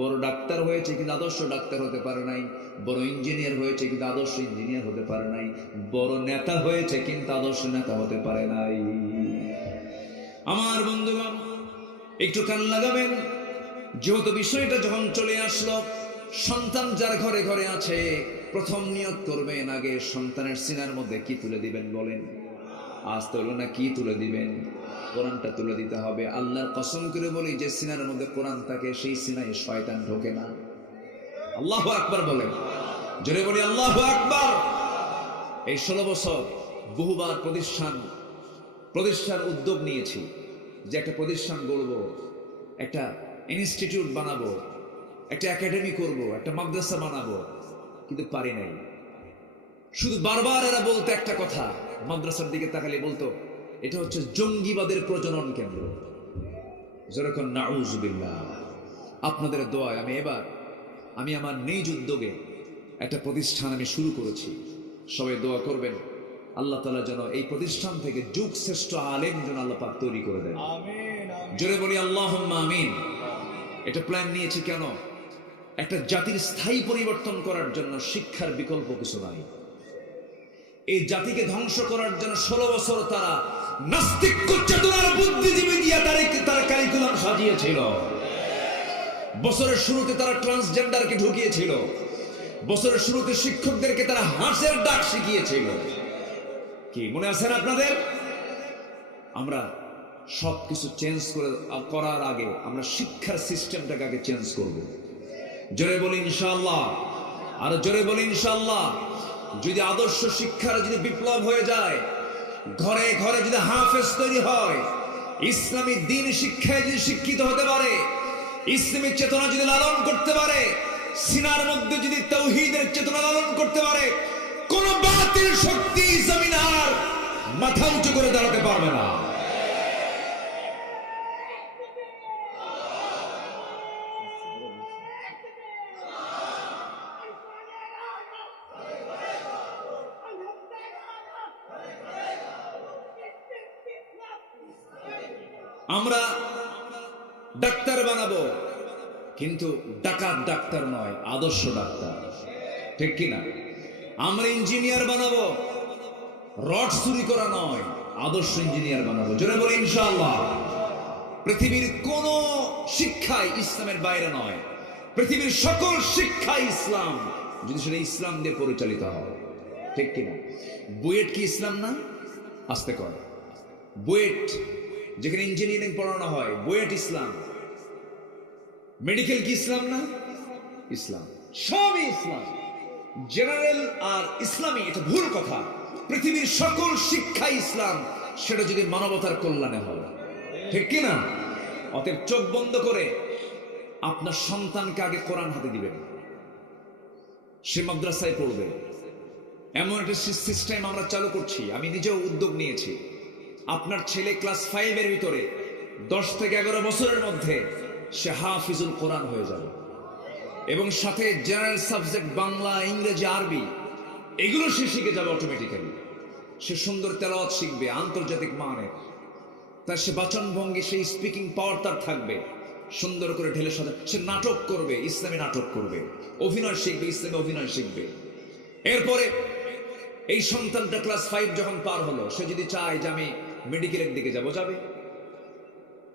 বড় ডাক্তার হয়েছে কিন্তু আদর্শ ডাক্তার হতে পারে নাই, বড় ইঞ্জিনিয়ার হয়েছে কিন্তু আদর্শ ইঞ্জিনিয়ার হতে পারে নাই, বড় নেতা হয়েছে কিন্তু আদর্শ নেতা হতে পারে নাই। আমার বন্ধুগণ, একটু কান লাগাবেন, যেহেতু বিষয়টা যখন চলে আসলো, সন্তান যার ঘরে ঘরে আছে, প্রথম নিয়ত করবেন আগে সন্তানের সিনার মধ্যে কি তুলে দিবেন বলেন? আজ তো হলো না, কি তুলে দিবেন? কোরআনটা তুলে দিতে হবে। আল্লাহর কসম করে বলি, যে সিনার মধ্যে কোরআন থাকে সেই সিনায় শয়তান ঢোকে না। আল্লাহু আকবার বলেন, জোরে বলি আল্লাহু আকবার। এই 16 বছর বহুবার প্রতিষ্ঠান উদ্যোগ নিয়েছি যে একটা প্রতিষ্ঠান গড়ব, একটা ইনস্টিটিউট বানাবো, একটা একাডেমি করব, একটা মাদ্রাসা বানাবো, কিন্তু পারি নাই। শুধু বারবার এরা বলতো একটা কথা, মাদ্রাসার দিকে তাকালে বলতো এটা হচ্ছে জঙ্গিবাদের প্রজনন কেন্দ্র। যেরকম নাউজুবিল্লাহ। আপনাদের দোয়ায় আমি আমার নিজ উদ্যোগে একটা প্রতিষ্ঠান আমি শুরু করেছি। সবাই দোয়া করবেন আল্লাহ তাআলা যেন এই প্রতিষ্ঠান থেকে যুগ শ্রেষ্ঠ আলেম যেন আল্লাহ পাক তৈরি করে দেন। জোরে বলি আল্লাহুম্মা আমিন। এটা প্ল্যান নিয়েছি কেন? একটা জাতির স্থায়ী পরিবর্তন করার জন্য শিক্ষার বিকল্প কিছু নাই। এই জাতিকে ধ্বংস করার জন্য 16 বছর তারা নাস্তিক চেতনার বুদ্ধিজীবী দিয়ে তারা কারিকুলাম সাজিয়েছিল। বছরের শুরুতে তারা ট্রান্সজেন্ডারকে ঢুকিয়েছিল। বছরের শুরুতে শিক্ষকদেরকে তারা হাঁসের ডাক শিখিয়েছিল। কি মনে আছে না আপনাদের? আমরা সবকিছু চেঞ্জ করার আগে আমরা শিক্ষার সিস্টেমটাকে আগে চেঞ্জ করব। জোরে বলি ইনশাআল্লাহ, আর জোরে বলি ইনশাআল্লাহ। যদি আদর্শ শিক্ষার যদি বিপ্লব হয়ে যায়, ঘরে ঘরে যদি হাফেজ তৈরি হয়, ইসলামী দ্বীন শিক্ষায় যদি শিক্ষিত হতে পারে, ইসলামী চেতনা যদি লালন করতে পারে, সিনার মধ্যে যদি তাওহীদের চেতনা লালন করতে পারে, কোন বাতিল শক্তি জমিন আর মাথা উঁচু করে দাঁড়াতে পারবে না। আমরা ডাক্তার বানাবো, কিন্তু ডাকাত ডাক্তার নয়, আদর্শ ডাক্তার, ঠিক কিনা? আমরা ইঞ্জিনিয়ার বানাবো, রড চুরি করা নয়, আদর্শ ইঞ্জিনিয়ার বানাবো। জোরে বলে ইনশাআল্লাহ। পৃথিবীর কোন শিক্ষাই ইসলামের বাইরে নয়। পৃথিবীর সকল শিক্ষা ইসলাম, যদি সেটা ইসলাম দিয়ে পরিচালিত হয়, ঠিক কিনা? বুয়েট কি ইসলাম না? আস্তে কর। বুয়েট যেখানে ইঞ্জিনিয়ারিং পড়ানো হয়, বুয়েট ইসলাম। মেডিকেল কি ইসলাম না? ইসলাম। সবই ইসলাম। জেনারেল আর ইসলামী, এটা ভুল কথা। পৃথিবীর সকল শিক্ষা ইসলাম, সেটা যদি মানবতার কল্যাণে হয়, ঠিক কিনা? অতএব চোখ বন্ধ করে আপনার সন্তানকে আগে কোরআন হাতে দিবেন, সে মাদ্রাসায় পড়বে। এমন একটা সিস্টেম আমরা চালু করছি, আমি নিজেও উদ্যোগ নিয়েছি। আপনার ছেলে ক্লাস 5 এর ভিতরে 10 থেকে 11 বছরের মধ্যে সে হাফিজুল কোরআন হয়ে যাবে, এবং সাথে জেনারেল সাবজেক্ট বাংলা, ইংরেজি, আরবি এগুলো সে শিখে যাবে অটোমেটিক্যালি। সে সুন্দর তেলাওয়াত শিখবে আন্তর্জাতিক মানের, তার সে বাচন ভঙ্গি, সেই স্পিকিং পাওয়ার তার থাকবে, সুন্দর করে ঢেলে সাজা। সে নাটক করবে, ইসলামী নাটক করবে, অভিনয় শিখবে, ইসলামী অভিনয় শিখবে। এরপরে এই সন্তানটা ক্লাস 5 যখন পার হলো, সে যদি চায় যে আমি মেডিকেলের দিকে যাবে,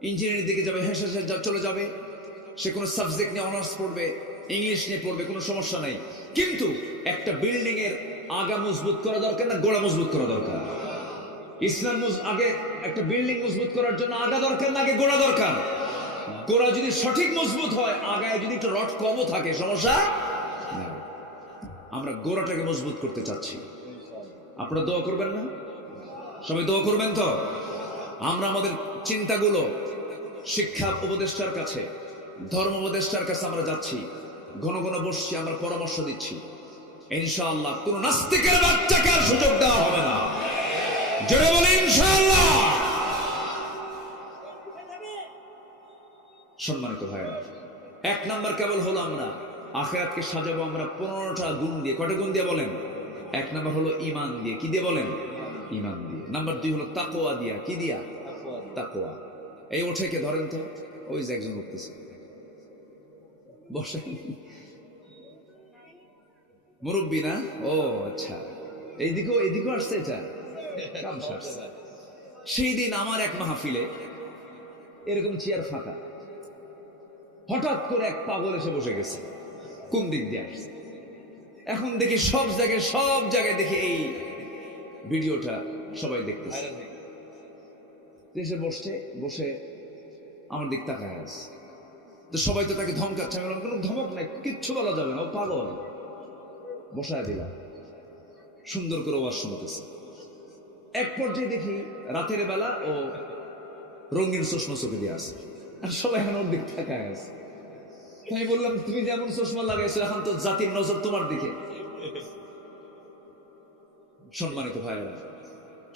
ইঞ্জিনিয়ারিং দিকে যাবে, হ্যাঁ সে চলে যাবে। সে কোনো সাবজেক্ট নিয়ে অনার্স পড়বে, ইংলিশ নিয়ে পড়বে, কোনো সমস্যা নাই। কিন্তু একটা বিল্ডিং এর আগা মজবুত করা দরকার না গোড়া মজবুত করা দরকার? ইসলাম আগে একটা বিল্ডিং মজবুত করার জন্য আগা দরকার না আগে গোড়া দরকার? গোড়া যদি সঠিক মজবুত হয়, আগায় যদি একটু রড কমও থাকে, সমস্যা না। আমরা গোড়াটাকে মজবুত করতে চাচ্ছি। আপনারা দোয়া করবেন না? সবাই দোয়া করবেন তো? আমরা আমাদের চিন্তাগুলো শিক্ষা উপদেষ্টার কাছে, ধর্ম উপদেষ্টার কাছে আমরা যাচ্ছি, ঘন ঘন বসছি, আমরা পরামর্শ দিচ্ছি। ইনশাআল্লাহ কোন নাস্তিকের বাচ্চাকে আর সুযোগ দেওয়া হবে না। জোরে বলেন ইনশাআল্লাহ। সম্মানিত ভাইরা, এক নাম্বার কেবল হলো আমরা আখিরাতকে সাজাবো আমরা 15টা গুণ দিয়ে। কয়টা গুণ দিয়ে বলেন? এক নাম্বার হলো ঈমান দিয়ে। কি দিয়ে বলেন? ঈমান দিয়ে। নাম্বার 2 হলো তাকওয়া দিয়া। কি দিয়া? তাকওয়া। এই ওঠে কে ধরেন তো, ওই যে একজন উঠতেছে, বসেন, মুরব্বী না? ও আচ্ছা, এইদিকেও আসছে, এটা কাম সারছে। সেই দিন আমার এক মাহফিলে এরকম চেয়ার ফাঁকা, হঠাৎ করে এক পাগল এসে বসে গেছে। কোন দিক দিয়ে আসছে? এখন দেখি সব জায়গায় দেখি এই ভিডিওটা সবাই দেখতেছে। এসে বসে আমার দিক তাকায় আছে। তো সবাই তো তাকে ধমকাচ্ছে। আমি বললাম কোনো ধমক নাই, কিচ্ছু বলা যাবে না, ও পাগল। বসায় দিলাম, সুন্দর করে ওয়াজ শুনতেছে। এক পর্যায়ে দেখি রাতের বেলা ও রঙিন চশমা চোখে দিয়ে আছে, আর সবাই এখন ওর দিক তাকায় আছে। আমি বললাম তুমি যেমন চশমা লাগাইছো, এখন তো জাতির নজর তোমার দিকে। সম্মানিত ভাইয়েরা,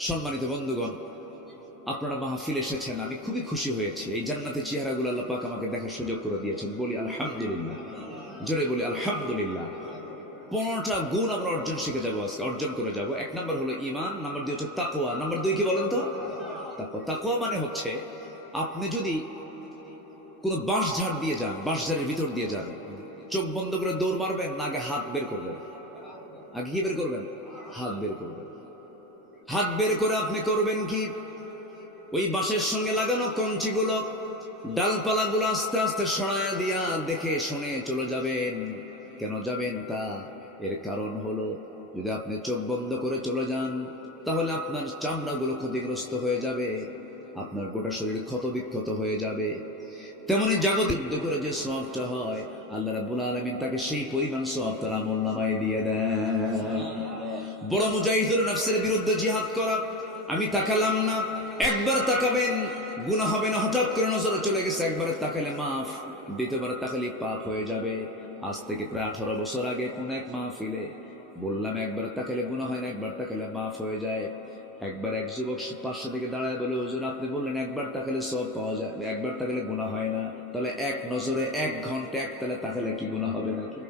সম্মানিত বন্ধুগণ, আপনারা মাহফিল এসেছেন, আমি খুবই খুশি হয়েছি। এই জান্নাতে চেহারাগুলো আল্লাহ পাক আমাকে দেখার সুযোগ করে দিয়েছেন। বলি আলহামদুলিল্লাহ, জোরে বলি আলহামদুলিল্লাহ। 15টা গুণ আমরা অর্জন করে যাব। এক নাম্বার হলো ঈমান, নাম্বার 2 হচ্ছে তাকওয়া, নাম্বার 2 কি বলেন তো? তাকওয়া। তাকওয়া মানে হচ্ছে আপনি যদি কোনো বাঁশঝাড় দিয়ে যান, বাঁশঝাড়ের ভিতর দিয়ে যান, চোখ বন্ধ করে দৌড় মারবেন না আগে হাত বের করবেন? আগে কি বের করবেন? হাত বের করবেন। হাত বের করে আপনি করবেন কি? ওই বাঁশের সঙ্গে লাগানো কঞ্চিগুলো, ডালপালাগুলো আস্তে আস্তে সরায়া দিয়া দেখে শুনে চলে যাবেন। কেন যাবেন তা? এর কারণ হলো যদি আপনি চোখ বন্ধ করে চলে যান তাহলে আপনার চামড়াগুলো ক্ষতিগ্রস্ত হয়ে যাবে, আপনার গোটা শরীর ক্ষত বিক্ষত হয়ে যাবে। তেমনি জাগতিক করে যে সওয়াবটা হয়, আল্লাহ রাব্বুল আলামিন তাকে সেই পরিমাণ সওয়াব তার আমলনামায় দিয়ে দেন। বড় মুজাহিদুল নফসের বিরুদ্ধে জিহাদ করা, আমি তাকালাম না, একবার তাকাবেন গুনাহ হবে না। হঠাৎ করে নজরে চলে গেছে, একবার তাকালে মাফ, দ্বিতীয়বার তাকালে পাপ হয়ে যাবে। আজ থেকে প্রায় 18 বছর আগে কোন এক মাহফিলে বললাম একবার তাকালে গুনাহ হয় না, একবার তাকালে মাফ হয়ে যায়। একবার এক যুবক পাশে থেকে দাঁড়ায় বলে, হুজুর আপনি বললেন একবার তাকালে সওয়াব পাওয়া যায়, একবার তাকালে গুনাহ হয় না, তাহলে এক নজরে 1 ঘন্টা একতালে তাকালে কি গুনাহ হবে নাকি?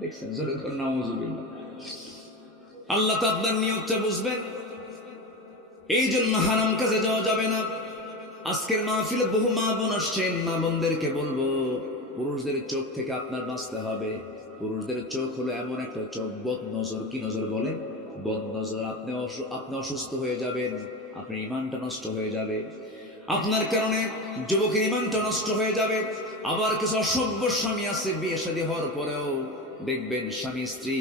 দেখছেন? জোরে করে নাউযুবিল্লাহ। আল্লাহ তো আপনার নিয়তটা বুঝবেন। এই জন্য হারাম কাজে যাওয়া যাবে না। আজকের মাহফিলে বহু মা বোন আসছেন, মা বোনদেরকে বলবো পুরুষদের চোখ থেকে আপনার বাঁচতে হবে। পুরুষদের চোখ হলো এমন একটা চোখ, বদ নজর। কি নজর বলে? বদ নজর। আপনি অসুস্থ হয়ে যাবেন, আপনার ঈমানটা নষ্ট হয়ে যাবে, আপনার কারণে যুবকের ঈমানটা নষ্ট হয়ে যাবে। আবার কিছু অসভ্য স্বামী আছে, বিয়ে শাদী হওয়ার পরেও দেখবেন স্বামী স্ত্রী,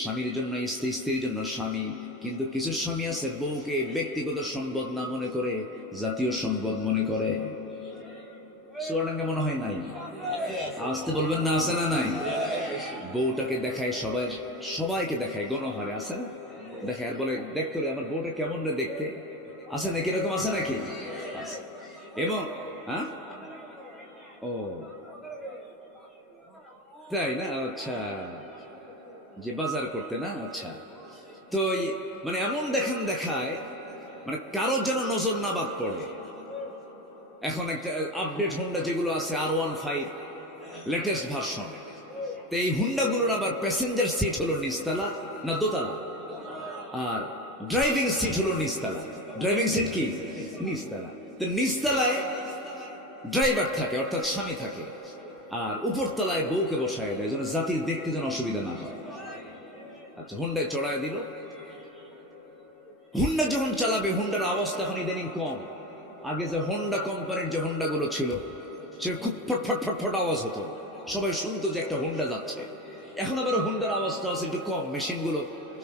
স্বামীর জন্য স্ত্রী, স্ত্রীর জন্য স্বামী। কিন্তু কিছু স্বামী আছে বউকে ব্যক্তিগত সম্পদ না মনে করে জাতীয় সম্পদ মনে করে। চুয়াডাঙ্গা মনে হয় নাই? আসতে বলবেন না, আছে না নাই? বউটাকে দেখায়, সবাইকে দেখায়, গণহারে আছে না, দেখায় আর বলে দেখতে আমার বউটা কেমন রে দেখতে, আছে নাকি? এরকম আছে নাকি? এবং ও তাই না? আচ্ছা, যে বাজার করতে না? আচ্ছা, তো মানে এমন দেখায় মানে কারোর যেন নজর না বাদ পড়ে। এখন একটা আপডেট হুন্ডা যেগুলো আছে R15 লেটেস্ট ভার্সন, তো এই হুন্ডাগুলোর আবার প্যাসেঞ্জার সিট হলো নিচতলা না দোতলা, আর ড্রাইভিং সিট হলো নিচতলা। ড্রাইভিং সিট কি? নিচতলা। তো নিচতলায় ড্রাইভার থাকে, অর্থাৎ স্বামী থাকে, আর উপরতলায় বউকে বসায় দেয় যেন জাতির দেখতে যেন অসুবিধা না হয়। আচ্ছা, হুন্ডায় চড়ায় দিল। হুন্ডা যখন চালাবে, হুন্ডার আওয়াজ তখন ইদানিং কম। আগে যে হোন্ডা কোম্পানির যে হোন্ডাগুলো ছিল সে খুব ফটফট ফটফট আওয়াজ হতো, সবাই শুনতো যে একটা হোন্ডা যাচ্ছে। এখন আবার হোন্ডার আওয়াজটা আছে একটু কম, মেশিনগুলো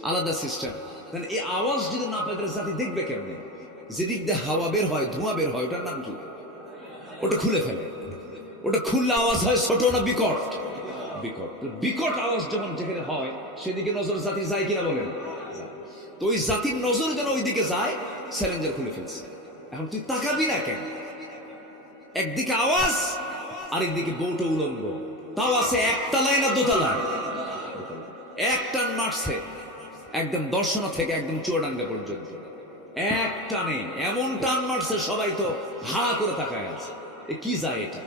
আলাদা সিস্টেম। এই আওয়াজ যদি না পায় তাহলে জাতি দেখবে কেমনে? যেদিক দিয়ে হাওয়া বের হয়, ধোঁয়া বের হয়, ওটার নাম কি? ওটা খুলে ফেলে। ওটা খুললে আওয়াজ হয় ছোট না বিকট? বিকট। বিকট আওয়াজ যখন যেখানে হয় সেদিকে নজর জাতি যায় কিনা বলেন? তো ওই জাতির নজর যেন ওইদিকে যায়, স্যালেঞ্জার খুলে ফেলছে। এখন তুই তাকাবি না কেন? একদিকে আওয়াজ আর একদিকে বউটা উলঙ্গ, তাও আছে একতলায় না দোতলায়? একটা মারছে একদম দর্শনা থেকে একদম চুয়াডাঙ্গা পর্যন্ত। এক টানে এমন টান মারছে, সবাই তো হা করে তাকায় আছে, এ কি যায় এটা।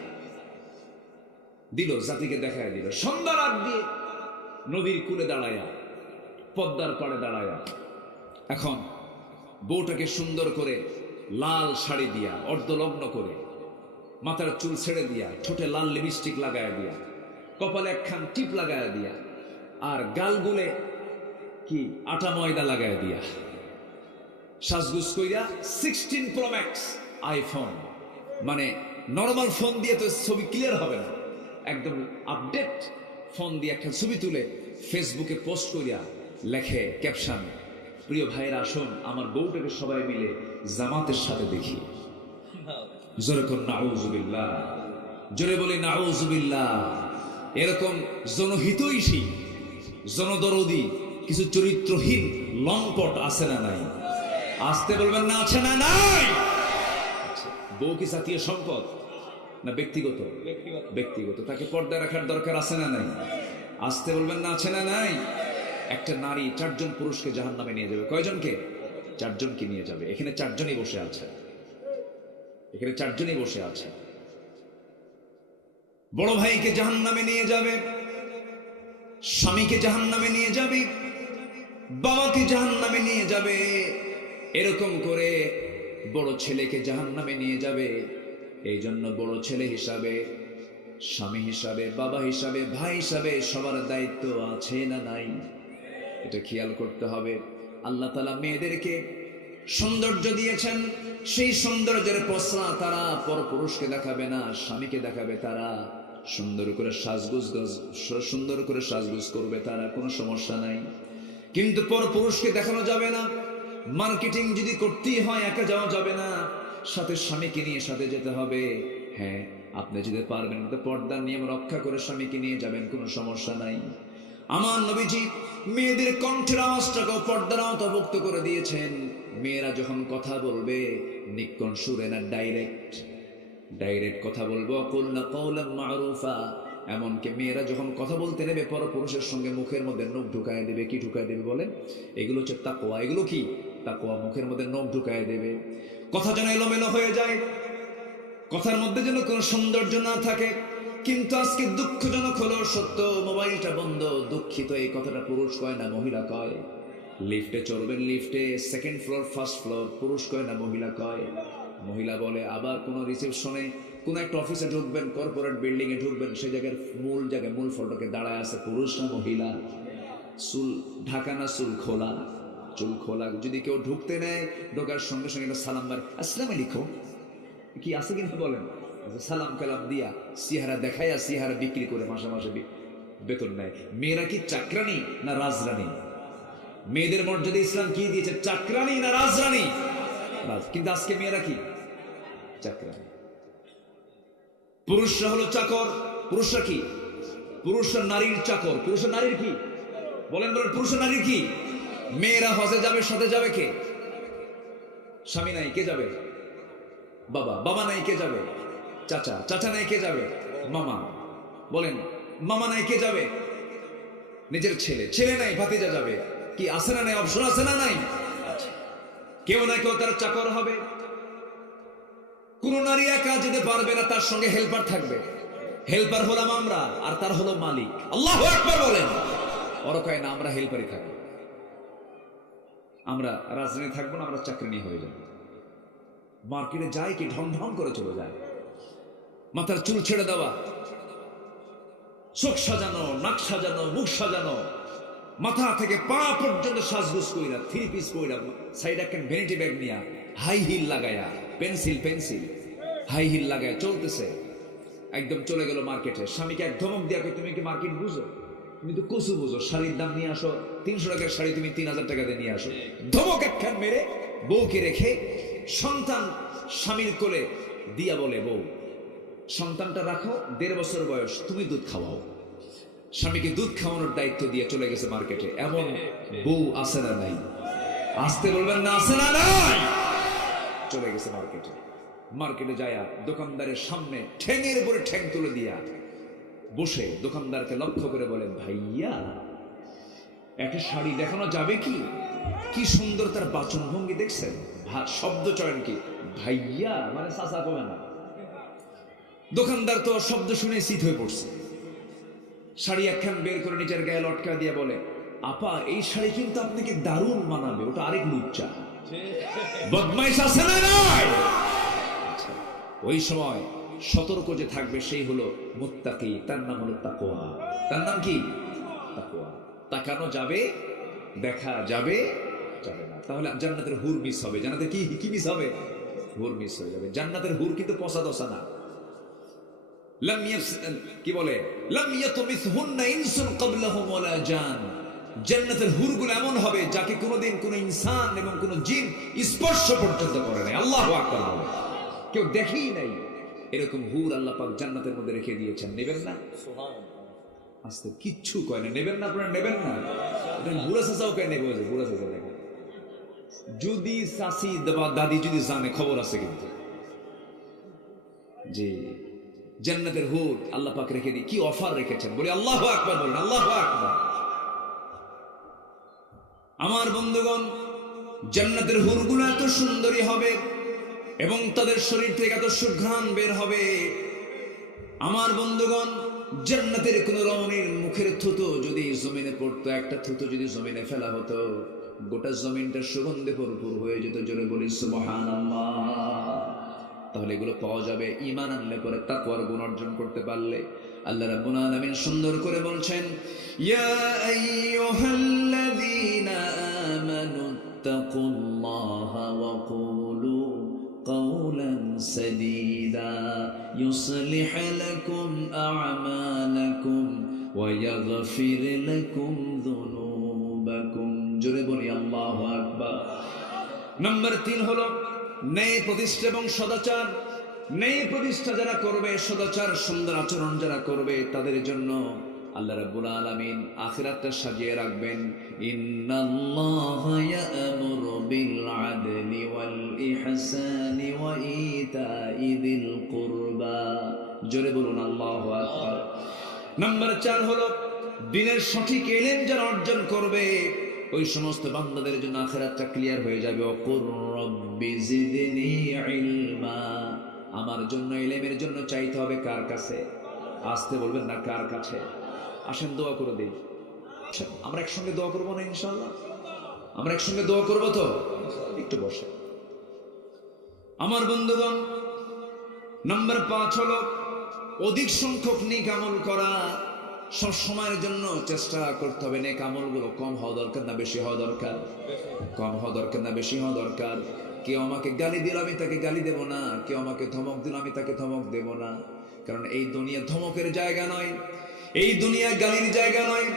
দিল, জাতিকে দেখায় দিল। সন্ধ্যার আগ দিয়ে নদীর কূলে দাঁড়ায়া, পদ্মার পাড়ে দাঁড়ায়া, এখন বউটাকে সুন্দর করে লাল শাড়ি দিয়া, অর্ধলগ্ন করে, মাথার চুল ছেড়ে দিয়া, ঠোঁটে লাল লিপস্টিক লাগায়া দিয়া, কপালে একখান টিপ লাগায়া দিয়া, আর গালগুলে কি আটা ময়দা লাগায়া দিয়া, সাজগুজ কইরা 16 Pro Max আইফোন, মানে নর্মাল ফোন দিয়ে তো ছবি ক্লিয়ার হবে না, একদম আপডেট ফোন দিয়ে একটা ছবি তুলে ফেসবুকে পোস্ট করিয়া লেখে ক্যাপশন, প্রিয় ভাইয়েরা আসুন আমার বউটাকে সবাই মিলে জামাতের সাথে দেখি। জোরে কোন নাউজুবিল্লাহ, জোরে বলি নাউজুবিল্লাহ। এরকম জনহিতৈষী, জনদরদি কিছু চরিত্রহীন লম্পট আছে না নাই? আসতে বলবেন না আছে না নাই? বউ কি জাতীয় সম্পদ না ব্যক্তিগত? ব্যক্তিগত। তাকে পর্দায় রাখার দরকার আছে না নাই? আসতে বলবেন না আছে না নাই? একটা নারী 4 জন পুরুষকে জাহান্নামে নিয়ে যাবে। কয়জনকে? 4 জনকে নিয়ে যাবে। এখানে 4 জনই বসে আছে, এখানে 4 জনই বসে আছে। বড় ভাইকে জাহান্নামে নিয়ে যাবে, স্বামীকে জাহান্নামে নিয়ে যাবে, বাবাকে জাহান্নামে নিয়ে যাবে, এরকম করে বড় ছেলেকে জাহান্নামে নিয়ে যাবে। এই জন্য বড় ছেলে হিসাবে, স্বামী হিসাবে, বাবা হিসাবে, ভাই হিসাবে সবার দায়িত্ব আছে না নাই? এটা খেয়াল করতে হবে। আল্লাহ তাআলা মেয়েদেরকে সৌন্দর্য দিয়েছেন, সেই সৌন্দর্যের প্রশ্রয় তারা পরপুরুষকে দেখাবে না, স্বামীকে দেখাবে। তারা সুন্দর করে সাজগুজ করবে, তারা কোনো সমস্যা নাই। কিন্তু পরপুরুষকে দেখানো যাবে না। মার্কেটিং যদি করতেই হয় একা যাওয়া যাবে না, সাথে স্বামীকে নিয়ে সাথে যেতে হবে। হ্যাঁ, আপনি যদি পারবেন তো পর্দার নিয়ম রক্ষা করে স্বামীকে নিয়ে যাবেন, কোনো সমস্যা নাই। আমার নবীজি মেয়েদের কণ্ঠের আওয়াজটাকেও পর্দার আওতাভুক্ত করে দিয়েছেন। মেয়েরা যখন কথা বলবে নিক্কণ সুরে না, ডাইরেক্ট কথা বলবো। কুলনা কওলাম মারুফা। এমনকি মেয়েরা যখন কথা বলতে নেবে পরপুরুষের সঙ্গে মুখের মধ্যে নখ ঢুকায় দেবে। কি ঢুকায় দেবে বলেন? এগুলো হচ্ছে তাকওয়া। এগুলো কি তাকওয়া? মুখের মধ্যে নখ ঢুকায় দেবে। কথা যেন এলোমেলো হয়ে যায়, কথার মধ্যে যেন কোনো সৌন্দর্য না থাকে। কিন্তু আজকে দুঃখজনক হলো সত্য, মোবাইলটা বন্ধ। দুঃখিত, এই কথাটা পুরুষ কয় না মহিলা কয়। লিফটে চড়বেন, লিফটে 2nd ফ্লোর 1st ফ্লোর, পুরুষ কয় না মহিলা কয়। মহিলা বলে। আবার কোনো রিসেপশনে, কোনো একটা অফিসে ঢুকবেন, কর্পোরেট বিল্ডিং এ ঢুকবেন, সেই জায়গায় মূল ফটকে দাঁড়ায় আছে পুরুষ না মহিলা? চুল ঢাকা না চুল খোলা? চুল খোলা। যদি কেউ ঢুকতে নেয়, ঢোকার সঙ্গে সঙ্গে একটা সালাম বার, আসসালামু আলাইকুম, কি আছে কিনা বলেন, সালাম কালাম দিয়া সিহারা দেখাইয়া সিহারা বিক্রি করে মাসে মাসে বেতন নেয়। মেয়েরা কি চাকরানি না রাজরানী? মেয়েদের মর্যাদা ইসলাম কি দিয়েছে? চাকরানি না রাজরানী? কিন্তু আজকে মেয়েরা কি? চাকরানি। পুরুষরা হলো চাকর। পুরুষরা কি? পুরুষরা নারীর চাকর। পুরুষরা নারীর কি বলেন? পুরুষরা নারীর কি? মেয়েরা হজে যাবে, সাথে যাবে কে? স্বামী নাই, কে যাবে? বাবা নাই, কে যাবে? চাচা নাই, কে যাবে? মামা। বলেন, মামা নাই, কে যাবে? নিজের ছেলে নাই, ভাতিজা যাবে। কি আছে না নাই? অপশন আছে না নাই? কেউ না কেউ তার চাকর হবে। কোন নারী একা যেতে পারবে না, তার সঙ্গে হেল্পার থাকবে। হেল্পার হলাম আমরা, আর তার হলো মালিক। আল্লাহু আকবার বলেন। ওরা কয় না, আমরা হেল্পারই থাকবো, আমরা রাজধানী থাকবো না, আমরা চাকরিনী হয়ে যাবো। মার্কেটে যায় কি ঢং ঢং করে চলে যায়। মাথার চুল ছেড়ে দেওয়া, চোখ সাজানো, নাক সাজানো, মুখ সাজানো, মাথা থেকে পা পর্যন্ত সাজগুজ কইরা, 3 পিস কইরা, সাইড একটা ভ্যানিটি ব্যাগ নিয়া, হাই হিল লাগায়া, পেন্সিল হাই হিল লাগায় চলতেছে। একদম চলে গেল মার্কেটে। স্বামীকে এক ধমক দিয়া কই, তুমি কি মার্কেট বুঝো? তুমি তো কচু বুঝো। শাড়ির দাম নিয়ে আসো, 300 টাকার শাড়ি তুমি 3000 টাকা দিয়ে নিয়ে আসো। ধমক একখান মেরে বউকে রেখে সন্তান স্বামীর কোলে দিয়া বলে, বউ সন্তানটা রাখো, 1.5 বছর বয়স, তুমি দুধ খাওয়াও। স্বামীকে দুধ খাওয়ানোর দায়িত্ব দিয়ে চলে গেছে মার্কেটে। এমন বউ আছে না নাই? আসতে বলবেন না আছে না নাই? চলে গেছে মার্কেটে যায়া দোকানদারের সামনে ঠ্যাঙের উপরে ঠ্যাং তুলে দিয়া বসে দোকানদারকে লক্ষ্য করে বলে, ভাইয়া একটা শাড়ি দেখানো যাবে কি? কি সুন্দর তার বাচন ভঙ্গি দেখছেন, শব্দ চয়ন কি, ভাইয়া মানে চাচা কবে না। দোকানদার তো শব্দ শুনে শীত হয়ে পড়ছে, শাড়ি একখান বের করে নিচের গায়ে লটকা দিয়ে বলে, আপা এই শাড়ি কিন্তু আপনাকে দারুণ মানাবে। ওটা আরেক লুচ্চা, বদমাইশ আছে না নাই? ওই সময় সতর্ক যে থাকবে সেই হলো মুত্তাকি, তার নাম হলো তাকওয়া। তার নাম কি? তাকওয়া। তাকানো যাবে, দেখা যাবে, যাবে না। তাহলে জান্নাতের হুর মিস হবে। জান্নাতের কি কি মিস হবে? হুর মিস হয়ে যাবে। জান্নাতের হুর কিন্তু পচা দশা না। কি বলে, লাম ইয়াতমিসহুন্না ইনসুন ক্বাবলাহুম ওয়ালা জান। জান্নাতের হুরগুলো এমন হবে যাকে কোনোদিন কোনো ইনসান এবং কোনো জিন স্পর্শ পর্যন্ত করে নাই। আল্লাহু আকবার বলে, কেউ দেখেই নাই। এরকম হুর আল্লাহ পাক জান্নাতের মধ্যে রেখে দিয়েছেন। নেবেন না? সুবহানাল্লাহ। আস্তে কিচ্ছু কয় না, নেবেন না? আপনারা নেবেন না? এটা বুড়া চাচাও কে নেবে? বুড়া চাচা দেখেন, যদি চাচি বা দাদি যদি জানে খবর আছে কিন্তু, যে জান্নাতের হুর আল্লাহ পাক রেখে দিয়ে কি অফার রেখেছেন। বলি আল্লাহু আকবার বলেন, আল্লাহু আকবার। আমার বন্ধুগণ, জান্নাতের হুরগুলো এত সুন্দরী হবে এবং তাদের শরীর থেকে এত সুঘ্রাণ বের হবে। আমার বন্ধুগণ, জান্নাতের কোন রমণীর মুখের থুতু যদি জমিনে পড়তো, একটা থুতু যদি জমিনে ফেলা হতো, গোটা জমিনটা সুগন্ধে ভরপুর হয়ে যেত। জোরে বলি সুবহানাল্লাহ। তাহলে এগুলো পাওয়া যাবে ঈমান আনলে পরে, তাকওয়ার গুণ অর্জন করতে পারলে। আল্লাহ রাব্বুল আলামিন সুন্দর করে বলছেন, ইয়া আইয়ুহাল্লাযীনা আমানু তাকুল্লাহা ওয়া কুলু قولا سديدا يصلح لكم أعمالكم ويغفر لكم ذنوبكم। জোরে বলি আল্লাহু আকবার। নাম্বার 3 হলো ন্যায় প্রতিষ্ঠা এবং সদাচার। ন্যায় প্রতিষ্ঠা যারা করবে, সদাচার সুন্দর আচরণ যারা করবে, তাদের জন্য আল্লাহ রাব্বুল আলামিন আখিরাতটা সাজিয়ে রাখবেন। ইন্নাল্লাহা ইয়া'মুরু বিল আদলি ওয়াল ইহসানি ওয়া ইতাই যিল কুরবা। জোরে বলুন আল্লাহু আকবার। নাম্বার 4 হলো দ্বীনের সঠিক ইলম যারা অর্জন করবে, ওই সমস্ত বান্দাদের জন্য আখিরাতটা ক্লিয়ার হয়ে যাবে। ওয়াকুর রাব্বি জিদনি ইলমা। আমার জন্য, ইলমের জন্য চাইতে হবে কার কাছে? আসতে বলবেন না, কার কাছে? আসেন দোয়া করে দিই। আমরা একসঙ্গে দোয়া করবো না ইনশাআল্লাহ? আমরা একসঙ্গে দোয়া করবো তো? একটু বসে। আমার বন্ধুগণ, নাম্বার 5 হলো অধিক সংখ্যক নেক আমল করা। সব সময়ের জন্য চেষ্টা করতে হবে নেক আমলগুলো কম হওয়া দরকার না বেশি হওয়া দরকার? কম হওয়া দরকার না বেশি হওয়া দরকার? কেউ আমাকে গালি দিল, আমি তাকে গালি দেব না। কেউ আমাকে ধমক দিল, আমি তাকে ধমক দেব না। কারণ এই দুনিয়া ধমকের জায়গা নয়, এই দুনিয়া গালির জায়গা নয়,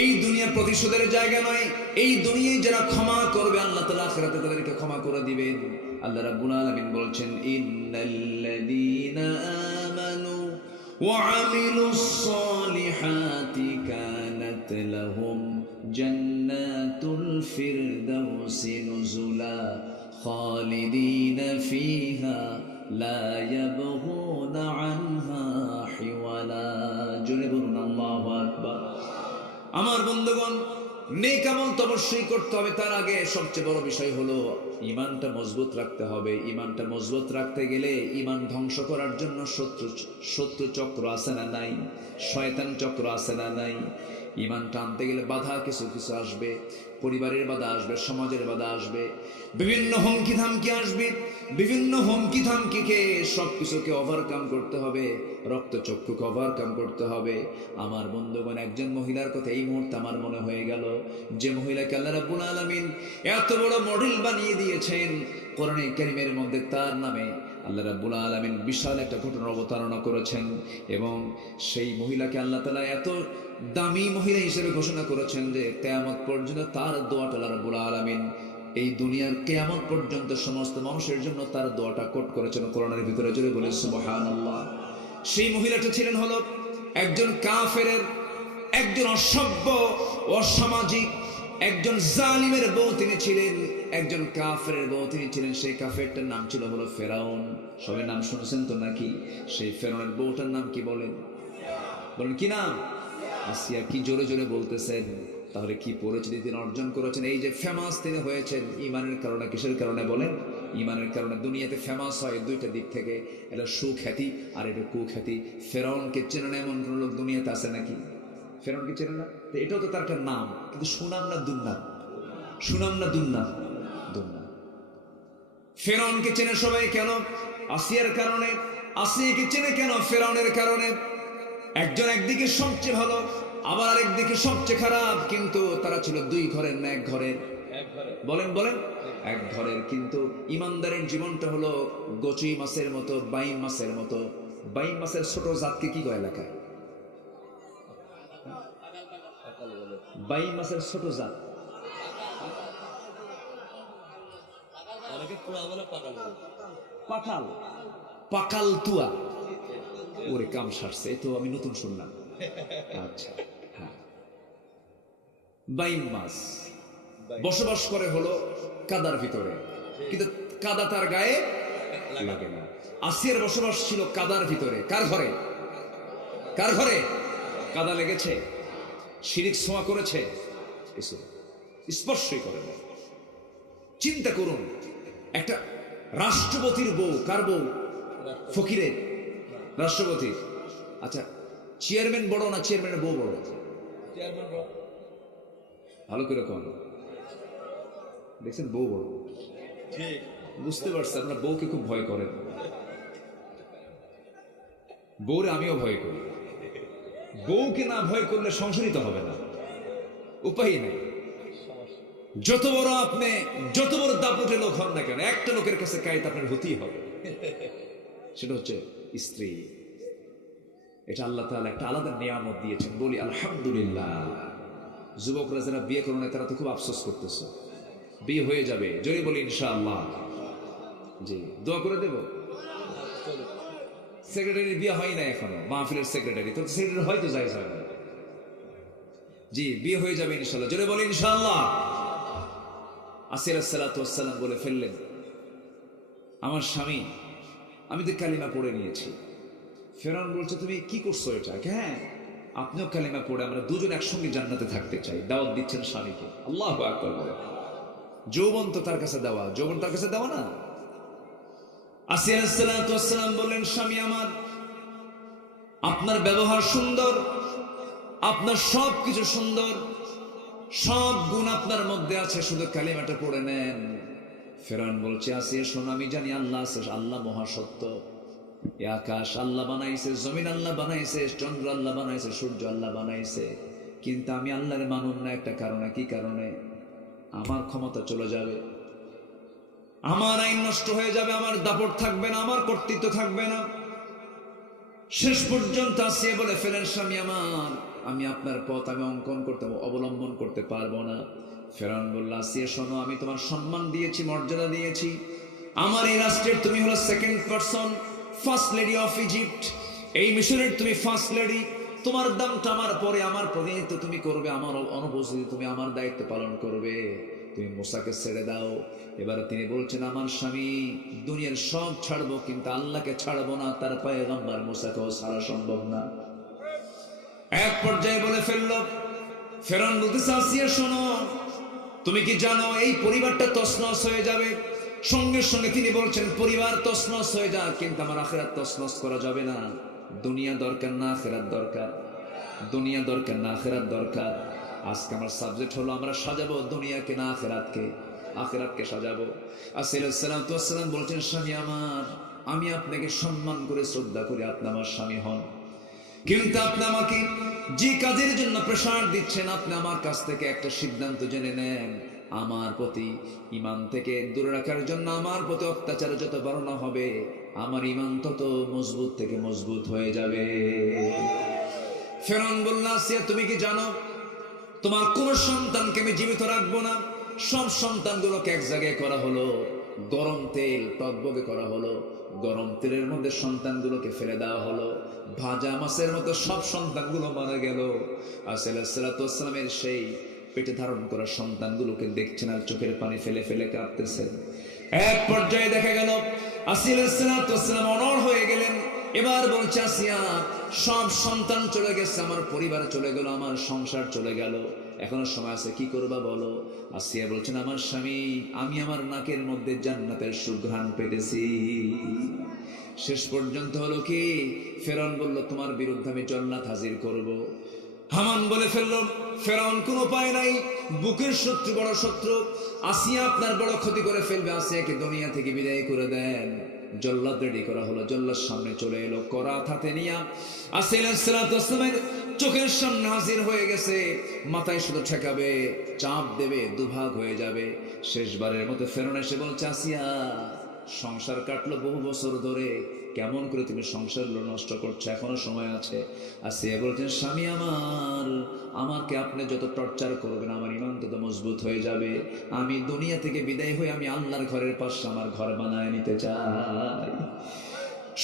এই দুনিয়া প্রতিশোধের জায়গা নয়। এই দুনিয়ায় যারা ক্ষমা করবে, আল্লাহ তাআলা আখিরাতে তাদেরকে ক্ষমা করে দিবেন। আল্লাহ রাব্বুল আলামিন বলছেন, ইন্নাল্লাযীনা আমানু ওয়া আমিলুস সালিহাতি কানাত লাহুম জান্নাতুল ফিরদাউসি নুজুলা খালিদিনা ফিহা লা ইয়াবগুনা আনহা হিওয়ালা। জোরে বলুন আল্লাহু আকবার। আমার বন্ধুগণ, নেক আমল তো অবশ্যই করতে হবে। তার আগে সবচেয়ে বড় বিষয় হলো ঈমানটা মজবুত রাখতে হবে। ঈমানটা মজবুত রাখতে গেলে ঈমান ধ্বংস করার জন্য শত্রু চক্র আছে না নাই? শয়তান চক্র আছে না নাই? ঈমানটা আনতে গেলে বাধা কিছু কিছু আসবে। পরিবারের বাধা আসবে, সমাজের বাধা আসবে, বিভিন্ন হুমকি ধামকি আসবে। বিভিন্ন হুমকি ধামকিকে সবকিছুকে ওভারকাম করতে হবে, রক্তচক্ষুকে ওভারকাম করতে হবে। আমার বন্ধুগণ, একজন মহিলার কথা এই মুহূর্তে আমার মনে হয়ে গেল, যে মহিলাকে আল্লাহ রাব্বুল আলামিন এত বড় মডেল বানিয়ে দিয়েছেন কোরআনে কারীমের মধ্যে। তার নামে আল্লাহ রাব্বুল আলামিন বিশাল একটা ঘটনার অবতারণা করেছেন এবং সেই মহিলাকে আল্লাহ তাআলা এত দামি মহিলা হিসেবে ঘোষণা করেছেন যে কিয়ামত পর্যন্ত তার দোয়াটা আল্লাহ রাব্বুল আলামিন এই দুনিয়ার কিয়ামত পর্যন্ত সমস্ত মানুষের জন্য তার দোয়াটা কোট করেছেন কোরআনের ভিতরে। জোরে বলে সুবহানাল্লাহ। সেই মহিলাটা ছিলেন হলো একজন কাফেরের, একজন অসভ্য, অসামাজিক, একজন জালিমের বউ তিনি ছিলেন। একজন কাফেরের বউ তিনি ছিলেন। সেই কাফেরটার নাম ছিল হলো ফেরাউন। সবাই নাম শুনছেন তো নাকি? সেই ফেরাউনের বউটার নাম কি বলেন? বলেন কি নাম? আসিয়া। কি জোরে জোরে বলতেছেন? তাহলে কি পরিচিতি তিনি অর্জন করেছেন? এই যে ফেমাস তিনি হয়েছেন ইমানের কারণে। কিসের কারণে বলেন? ইমানের কারণে। দুনিয়াতে ফেমাস হয় দুইটা দিক থেকে, এটা সুখ্যাতি আর এটা কুখ্যাতি। ফেরাউনকে চেনে না এমন কোন লোক দুনিয়াতে আছে নাকি? ফেরাউনকে চেনে না? তো এটাও তো তার একটা নাম, কিন্তু সুনাম না দুর্নাম? সুনাম না দুর্নাম? দুর্নাম। ফেরাউনকে চেনে সবাই কেন? আসিয়ার কারণে। আসিয়াকে চেনে কেন? ফেরাউনের কারণে। একজন একদিকে সবচেয়ে ভালো, আবার আরেকদিকে সবচেয়ে খারাপ, কিন্তু তারা ছিল দুই ঘরের না এক ঘরের? বলেন বলেন, এক ঘরের। কিন্তু ইমানদারের জীবনটা হলো গচি মাছের মতো, বাইম মাছের মতো। বাইম মাছের ছোট জাতকে কি কয় এলাকায়? বাইম মাছের ছোট জাত পাকাল, পাকাল তুয়া। ওরে কাম সারছে, এই তো আমি নতুন শুনলাম। আচ্ছা, হ্যাঁ, বাইম মাছ বসবাস করে হলো কাদার ভিতরে, কিন্তু কাদা তার গায়ে লাগে না। আসিয়ার বসবাস ছিল কাদার ভিতরে। কার ঘরে? কার ঘরে কাদা লেগেছে? শিরিক ছোঁয়া করেছে? স্পর্শই করে না। চিন্তা করুন, একটা রাষ্ট্রপতির বউ। কার বউ? ফকিরের, রাষ্ট্রপতির। আচ্ছা, চেয়ারম্যান বড় না চেয়ারম্যানের বউ বড়? ভালো করে কন। দেখছেন বউ বড়? বুঝতে পারছি আপনারা বউকে খুব ভয় করেন। বউরে আমিও ভয় করি। বউকে না ভয় করলে সংসারিত হবে না, উপায় নেই। যত বড় আপনি, যত বড় দাপুটে লোক হন না কেন, একটা লোকের কাছে কাইত আপনার হতেই হবে, সেটা হচ্ছে স্ত্রী। এটা আল্লাহ তাআলা একটা আলাদা নিয়ামত দিয়েছেন, বলি আলহামদুলিল্লাহ। যুবকরা যারা বিয়ে করো না তারা তো খুব আফসোস করতেছে। বিয়ে হয়ে যাবে, জোরে বলি ইনশাআল্লাহ। জি, দোয়া করে দেব। সেক্রেটারি বিয়ে হয় না এখনো, মাহফিলের সেক্রেটারি তো সেক্রেটারি হয়তো জায়েজ হয় না। জি, বিয়ে হয়ে যাবে ইনশাআল্লাহ, জোরে বলি ইনশাআল্লাহ। আসিয়া আলাইহিস সালাতু ওয়াস সালাম বলে ফেললেন, আমার স্বামী, আমি তো কালিমা পড়ে নিয়েছি। ফেরাউন বলছে, তুমি কি করছো এটা? হ্যাঁ, আপনিও কালিমা পড়ে আমরা দুজন একসঙ্গে জান্নাতে থাকতে চাই। দাওয়াত দিচ্ছেন স্বামীকে। আল্লাহু আকবার বলে। যৌবন তো তার কাছে দেওয়া, যৌবন তার কাছে দেওয়া না। আসিয়া আলাইহিস সালাতু ওয়াস সালাম বললেন, স্বামী আমার, আপনার ব্যবহার সুন্দর, আপনার সব কিছু সুন্দর, সব গুণ আপনার মধ্যে আছে, শুধু কালিমাটা পড়ে নেন। ফেরাউন বলছে, আসিয়া শোনো, আমি জানি আল্লাহ আছে, আল্লাহ মহাসত্য। এই আকাশ আল্লাহ বানাইছে, জমিন আল্লাহ বানাইছে, চন্দ্র আল্লাহ বানাইছে, সূর্য আল্লাহ বানাইছে, কিন্তু আমি আল্লাহর মানুন না একটা কারণে। কি কারণে? আমার ক্ষমতা চলে যাবে, আমার আইন নষ্ট হয়ে যাবে, আমার দাপট থাকবে না, আমার কর্তৃত্ব থাকবে না। শেষ পর্যন্ত আসিয়া বলে ফেলেন, স্বামী আমার, আমি আপনার পথ আমি অঙ্কন করতে, অবলম্বন করতে পারবো না। ফেরাউন বলল, আসিয়া শোনো, আমি তোমার সম্মান দিয়েছি, মর্যাদা দিয়েছি। আমার এই রাষ্ট্রের তুমি হলো second person, first lady of Egypt. এই মিশরের তুমি ফার্স্ট লেডি। তোমার দামটা আমার পরে, আমার প্রতিনিধিত্ব তুমি করবে, আমার অনুপস্থিতি তুমি আমার দায়িত্ব পালন করবে। তুমি মুসাকে ছেড়ে দাও। এবার তিনি বলছেন, আমার স্বামী, দুনিয়ার সব ছাড়বো কিন্তু আল্লাহকে ছাড়বো না, তার পয়গম্বর মুসাকেও ছাড়া সম্ভব না। এক পর্যায়ে বলে ফেলল, ফেরাউন বলতেছে, আসিয়া শোনো, তুমি কি জানো এই পরিবারটা তছনছ হয়ে যাবে? সঙ্গে সঙ্গে তিনি বলছেন, পরিবার তছনছ হয়ে যাক, কিন্তু আমার আখিরাত তছনছ করা যাবে না। দুনিয়া দরকার না আখিরাত দরকার, দুনিয়া দরকার না আখিরাত দরকার। আজকে আমার সাবজেক্ট হলো, আমরা সাজাবো দুনিয়াকে না আখিরাতকে, আখিরাতকে সাজাবো। আসিয়া আলাইহিস সালাতু ওয়াস সালাম বলছেন, স্বামী আমার, আমি আপনাকে সম্মান করে শ্রদ্ধা করি, আপনি আমার স্বামী হন, কিন্তু আপনি আমাকে যে কাজের জন্য প্রেসার দিচ্ছেন, আপনি আমার কাছ থেকে একটা সিদ্ধান্ত জেনে নেন। আমার প্রতি ঈমান থেকে দূরে রাখার জন্য আমার প্রতি অত্যাচার যত বাড়ানো হবে, আমার ঈমান তত মজবুত থেকে মজবুত হয়ে যাবে। ফেরাউন বলল, আসিয়া তুমি কি জানো, তোমার কোন সন্তানকে আমি জীবিত রাখবো না। সব সন্তানগুলোকে এক জায়গায় করা হলো, গরম তেল টকবগে করা হলো, গরম তেলের মধ্যে সন্তানগুলোকে ফেলে দেওয়া হলো, ভাজা মাছের মতো সব সন্তানগুলো মারা গেল। আসিয়া আলাইহিস সালাতু ওয়াস সালামের সেই পেটে ধারণ করা সন্তানগুলোকে দেখছেন আর চোখের পানি ফেলে ফেলে কাঁদতেছেন। এক পর্যায়ে দেখা গেল আসিয়া আলাইহিস সালাতু ওয়াস সালাম অনড় হয়ে গেলেন। এবার বলছে, আসিয়া, সব সন্তান চলে গেছে, আমার পরিবার চলে গেল, আমার সংসার চলে গেল, এখনো সময় আছে, কি করবা বলো? আসিয়া বলছেন, আমার স্বামী, আমি আমার নাকের মধ্যে জান্নাতের সুঘ্রাণ পেতেছি। শেষ পর্যন্ত হলো কি, ফেরাউন বলল, তোমার বিরুদ্ধে আমি জান্নাত হাজির করব। হামান বলে ফেলল, ফেরাউন কোনো উপায় নাই, বুকের শত্রু বড় শত্রু, আসিয়া আপনার বড় ক্ষতি করে ফেলবে, আসিয়াকে দুনিয়া থেকে বিদায় করে দেন। জল্লাদ রেডি করা হলো, জল্লাদ সামনে চলে এলো, করাত হাতে নিয়া আসিয়া আলাইহিস সালাতু ওয়াস সালামের চোখের সামনে হাজির হয়ে গেছে। মাথায় শুধু ঠেকাবে, চাপ দেবে, দুভাগ হয়ে যাবে। শেষবারের মতো ফেরাউন এসে বলছে, আসিয়া, সংসার কাটলো বহু বছর ধরে, কেমন করে তুমি সংসার নষ্ট করছো, এখনো সময় আছে। আসিয়া বলছেন, স্বামী আমার, আমাকে আপনি যত টর্চার করবেন আমার ইমান তত মজবুত হয়ে যাবে। আমি দুনিয়া থেকে বিদায় হয়ে আমি আল্লাহর ঘরের পাশে আমার ঘর বানায় নিতে চাই।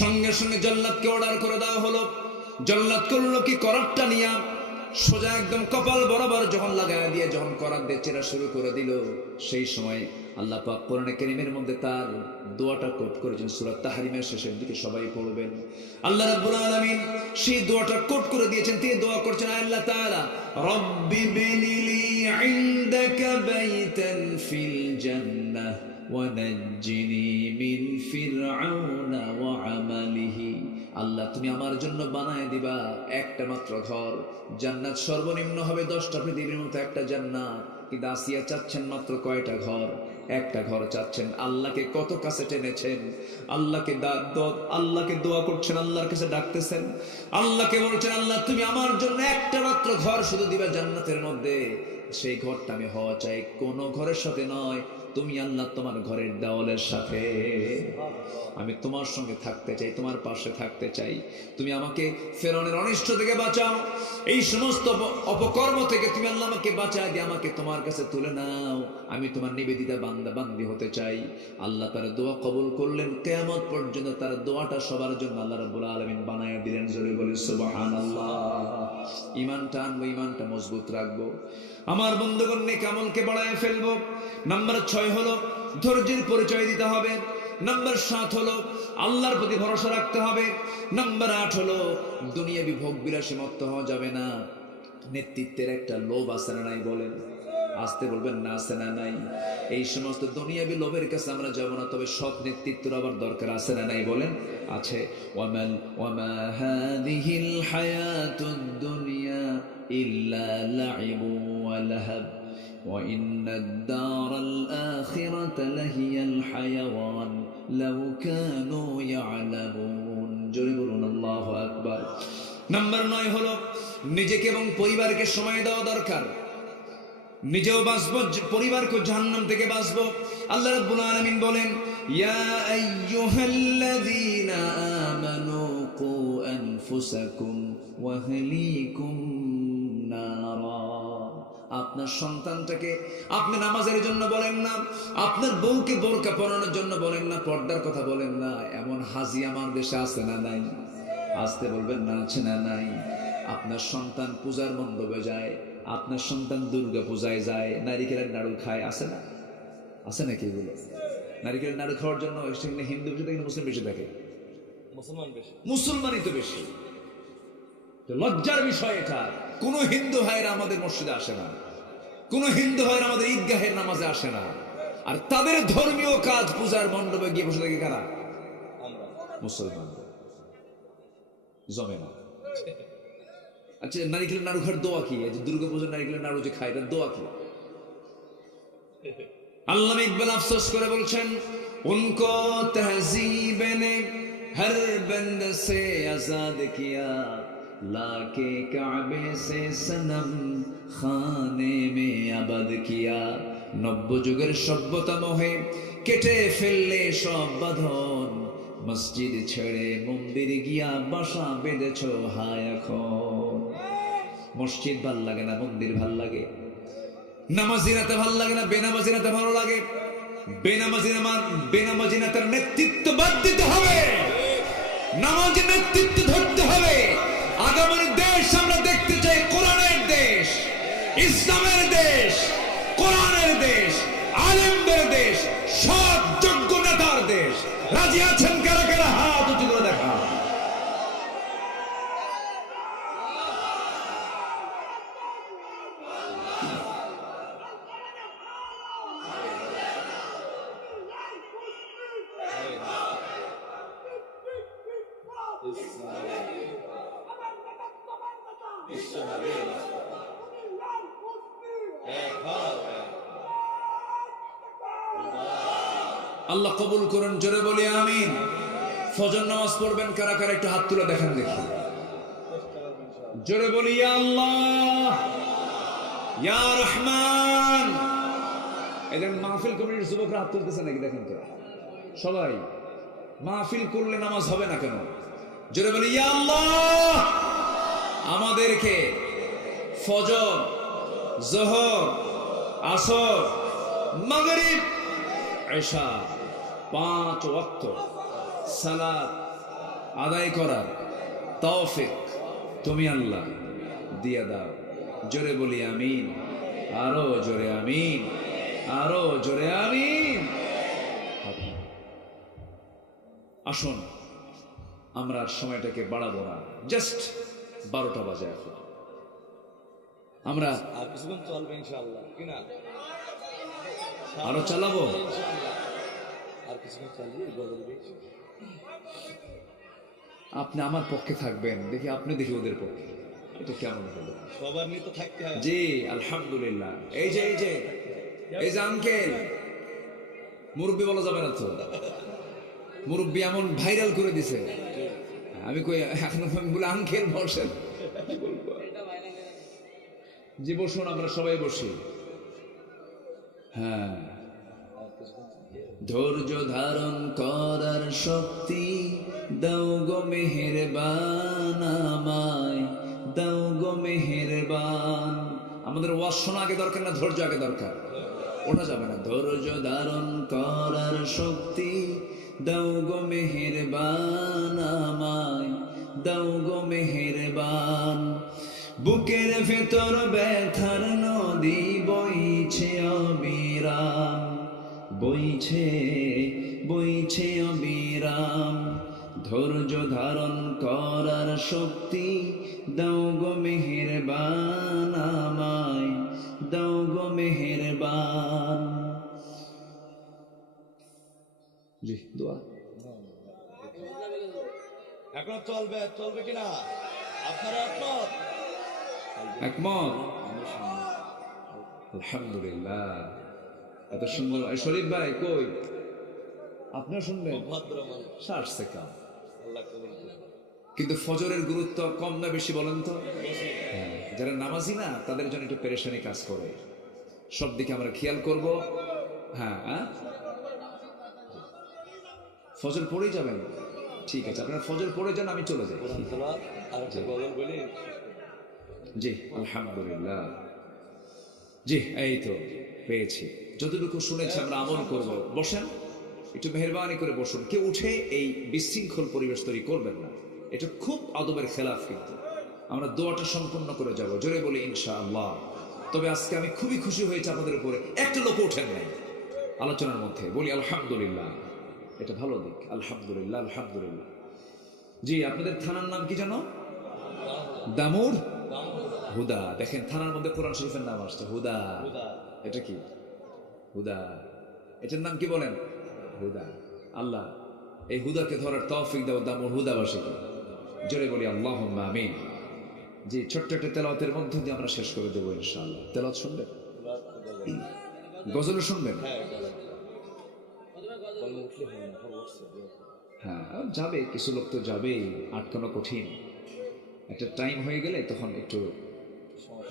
সঙ্গে সঙ্গে জল্লাদকে অর্ডার করে দেওয়া হলো। জল্লাদ করলো কি, করাতটা নিয়া সোজা একদম কপাল বরাবর যখন লাগায় দিয়ে যখন করাত দিয়ে চেরা শুরু করে দিল, সেই সময় আল্লাহ পাক কোরআনে কারীমের মধ্যে তার দোয়াটা কোট করেছেন, সূরা তাহরিমের শেষের দিকে সবাই পড়বেন। আল্লাহ রাব্বুল আলামিন সেই দোয়াটা কোট করে দিয়েছেন। তিনি দোয়া করছেন, আল্লাহ তাআলা, রব্বি বিনিলি ইনদাকা বাইতান ফিল জান্নাহ ওয়া নাজ্জিনি মিন ফিরআউনা ওয়া আমালিহি। আল্লাহ, তুমি আমার জন্য বানায় দিবা একটা মাত্র ঘর, জান্নাত সর্বনিম্ন হবে 10টা পৃথিবীর মতো একটা জান্নাত। কিন্তু আসিয়া চাচ্ছেন মাত্র কয়টা ঘর? একটা ঘর চাচ্ছেন। আল্লাহকে কত কাছে টেনেছেন, আল্লাহকে দোয়া করছেন, আল্লাহর কাছে ডাকতেছেন, আল্লাহকে বলছেন, আল্লাহ তুমি আমার জন্য একটা মাত্র ঘর শুধু দিবা জান্নাতের মধ্যে, সেই ঘরটা আমি হওয়া চাই কোনো ঘরের সাথে নয়, তুমি আল্লাহ তোমার ঘরের দেওয়ালের সাথে। আমি তোমার সঙ্গে থাকতে চাই, তোমার পাশে থাকতে চাই। তুমি আমাকে ফেরাউনের অনিষ্ট থেকে বাঁচাও, এই সমস্ত অপকর্ম থেকে তুমি আল্লাহ আমাকে বাঁচায় দিয়ে আমাকে তোমার কাছে তুলে নাও। আমি তোমার নিবেদিতা বান্দা বান্দি হতে চাই। আল্লাহ তার দোয়া কবুল করলেন। কিয়ামত পর্যন্ত তার দোয়াটা সবার জন্য আল্লাহ রাব্বুল আলামিন বানায় দিলেন। জোরে বলি সুবহানাল্লাহ। ঈমানটা আনবো, ঈমানটা মজবুত রাখবো। আমার বন্ধুগণ, নেক আমলকে বাড়ায় ফেলবো। নাম্বার 6 হলো ধৈর্যের পরিচয় দিতে হবে। নাম্বার 7 হলো আল্লাহর প্রতি ভরসা রাখতে হবে। নাম্বার 8 হলো দুনিয়াবি ভোগ বিলাসে মত্ত হওয়া যাবে না। নেতৃত্বের একটা লোভ আছে না নাই বলেন? আসতে বলবেন না, আছে না নাই? এই সমস্ত দুনিয়াবি লোভের কাছে আমরা যাব না, তবে সৎ নেতৃত্বের আবার দরকার আছে না নাই বলেন? আছে। ওয়ামা হাযিহিল হায়াতুদ দুনিয়া ইল্লা লাইবু ওয়া লাহাব ওয়া ইন্নাদ দারাল আখিরাতা লাহিয়াল হায়াওয়ান লাউ কানু ইয়ালামুন। জোরে বলুন আল্লাহু আকবার। নাম্বার 9 হলো নিজেকে এবং পরিবারকে সময় দেওয়া দরকার। নিজেও বাঁচবো, পরিবারকে জাহান্নাম থেকে বাঁচবো। আল্লাহ রাব্বুল আলামিন বলেন, ইয়া আইয়ুহাল্লাযীনা আমানু কু আনফুসাকুম ওয়া আহলিকুম নারা। আপনার সন্তানটাকে আপনি নামাজের জন্য বলেন না, আপনার বউকে বোরকা পরানোর জন্য বলেন না, পর্দার কথা বলেন না। এমন হাজি আমার দেশে আছে না নাই? আসতে বলবেন না, আছে না নাই? আপনার সন্তান পূজার মণ্ডপে যায়, আপনার সন্তান দুর্গা পূজায় যায়, নারিকেলের নাড়ু খায়, আছে না? আছে নাকি এগুলো? নারিকেলের নাড়ু খাওয়ার জন্য সেখানে হিন্দু বেশি থাকে, মুসলিম বেশি থাকে? মুসলমানই তো বেশি। লজ্জার বিষয় এটা। কোন হিন্দু ভাইয়েরা আমাদের মসজিদে আসে না, কোন হিন্দু ভাইয়েরা আমাদের ঈদগাহের নামাজে আসে না। আর তাদের ধর্মীয় কাজ পূজার মণ্ডপে গিয়ে বসে থাকে কারা? মুসলমান। জমে না। আচ্ছা, নারিকেলের নাড়ু খাওয়ার দোয়া কি? দুর্গা পূজার নারিকেলের নাড়ু যে খায়, তার দোয়া কি? আল্লামা ইকবাল আফসোস করে বলছেন, উনকো তহজীব ने हर बंद से आजाद किया लाके काबे से सनम खाने में आबाद किया। নব্য যুগের সভ্যতা মোহে কেটে ফেললে সব বাঁধন, মসজিদ ছেড়ে মন্দির গিয়া বাসা বেঁধেছ হায় এখন। মসজিদ ভাল লাগে না, মন্দির ভাল লাগে? নামাজিনাতে ভাল লাগে না, বেনামাজিনাতে ভালো লাগে? বেনামাজিনাতার নেতৃত্ব বাদ দিতে হবে, নামাজি নেতৃত্ব ধরতে হবে। আগামী দেশ আমরা দেখতে চাই কোরআনের দেশ, ইসলামের দেশ, কোরআনের দেশ, আলেমদের দেশ, সৎ যোগ্য নেতার দেশ। রাজি আছেন কারা কারা? হাত উঁচু করে দেখা। আল্লাহ কবুল করেন, জোরে বলি আমিন। ফজর নামাজ পড়বেন কারা কারা একটু হাত তুলে দেখেন দেখি, জোরে বলি ইয়া আল্লাহ ইয়া রহমান। এদের মাহফিল কমিটির যুবকরা হাত তুলতেছে নাকি দেখেন তো সবাই। মাহফিল করলে নামাজ হবে না কেন? জোরে বলি ইয়া আল্লাহ। আমাদেরকে ফজর, যোহর, আসর, মাগরিব, ইশা 5 ওয়াক্ত সালাত আদায় করার তৌফিক তুমি আল্লাহ দিয়ে দাও। জোরে বলি আমিন, আরো জোরে আমিন, আরো জোরে আমিন। আসুন আমরা সময়টাকে বাড়াবো না, জাস্ট 12টা বাজে এখন। আমরা আর কিছুক্ষণ চলবে ইনশাআল্লাহ, কি না? আরো চালাবো। আর কিছুক্ষণ চালিয়ে বদলবে। আপনি আমার পক্ষে থাকবেন, দেখি আপনি দেখি ওদের পক্ষে, এটা কেমন হলো? সবার নিয়ে তো থাকতে হয়। জি আলহামদুলিল্লাহ। এই যে এই যে এই যে আঙ্কেল, মুরব্বী বলা যাবে না তো, মুরব্বী এমন ভাইরাল করে দিছে, আমি কই এখন বলে আঙ্কেল বসেন। জি বসুন, আমরা সবাই বসি। হ্যাঁ, ধৈর্য ধারণ করার শক্তি দাও গো মেহেরবান, আমায় দাও গো মেহেরবান। আমাদের ওয়াজ শোনা আগে দরকার না ধৈর্য আগে দরকার? ওটা যাবে না। ধৈর্য ধারণ করার শক্তি দাও গো মেহেরবান, আমায় দাও গো মেহেরবান। বুকের ভেতর ব্যথার নদী বইছে অবিরাম, বইছে বইছে অবিরাম। ধৈর্য ধারণ করার শক্তি দাও গো মেহেরবান, আমায় দাও গো মেহেরবান। জি দোয়া এখন চলবে, চলবে কিনা? আপনারা একমত? একমত? আলহামদুলিল্লাহ, এত সুন্দর। শরীফ ভাই কই? আপনিও শুনবেন? ভদ্র মানুষ, 60 সেকেন্ড। আল্লাহ কবুল করুন। কিন্তু ফজরের গুরুত্ব কম না বেশি বলেন তো? হ্যাঁ, যারা নামাজি না তাদের জন্য একটু পেরেশানি কাজ করে। সব দিকে আমরা খেয়াল করব। হ্যাঁ হ্যাঁ, ফজর পড়েই যাবেন? ঠিক আছে, আপনারা ফজর পড়ে যান, আমি চলে যাই। কোরআন তেলাওয়াত আর একটা গজল বলি। জি আলহামদুলিল্লাহ। জি এই তো পেয়েছি, যতটুকু শুনেছি আমরা আমল করব। বসেন, একটু মেহরবানি করে বসুন। কেউ উঠে এই বিশৃঙ্খল পরিবেশ তৈরি করবেন না, এটা খুব আদবের খেলাফ। কিন্তু আমরা দোয়াটা সম্পূর্ণ করে যাব, জোরে বলি ইনশাআল্লাহ। তবে আজকে আমি খুবই খুশি হয়েছি আপনাদের উপরে, একটা লোক ওঠেন নাই আলোচনার মধ্যে, বলি আলহামদুলিল্লাহ, এটা ভালো দিক। আলহামদুলিল্লাহ আলহামদুলিল্লাহ। জি আপনাদের থানার নাম কি জানো? দামুর হুদা। দেখেন থানার মধ্যে কোরআন শরীফের নাম আসছে হুদা। এটা কি হুদা? এটার নাম কি বলেন? হুদা। আল্লাহ এই হুদাকে ধরার তৌফিক দাও দামুর হুদাবাসীকে, জোরে বলি আল্লাহুম্মা আমিন। জি ছোট্ট একটা তেলাওয়াতের মধ্য দিয়ে আমরা শেষ করে দেবো ইনশাআল্লাহ। তেলাওয়াত শুনবেন? গজল শুনবেন? হ্যাঁ যাবে, কিছু লোক তো যাবেই, আটকানো কঠিন। একটা টাইম হয়ে গেলে তখন একটু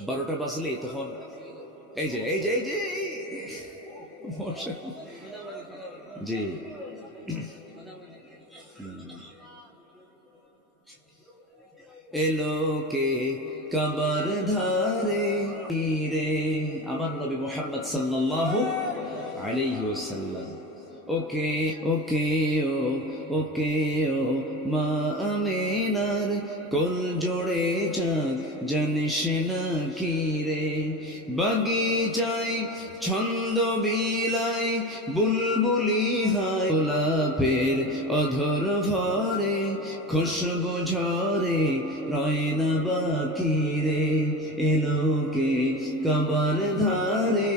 12টা বাজলেই তখন এই যে এই যে এই যে জি এলোকে কাবার ধারে রে আমার নবী মুহাম্মদ সাল্লাল্লাহু আলাইহি ওয়াসাল্লাম। ওকে ওকে ও ওকে ও মা আমিনার কোল জোড়ে চাঁদ জানিস না কি রে। বাগিচায় ছন্দ বিলায় বুলবুলি হায়, গোলাপের অধর ভরে খুশবু ঝরে রয় না বাকি রে। এলোকে কাবার ধারে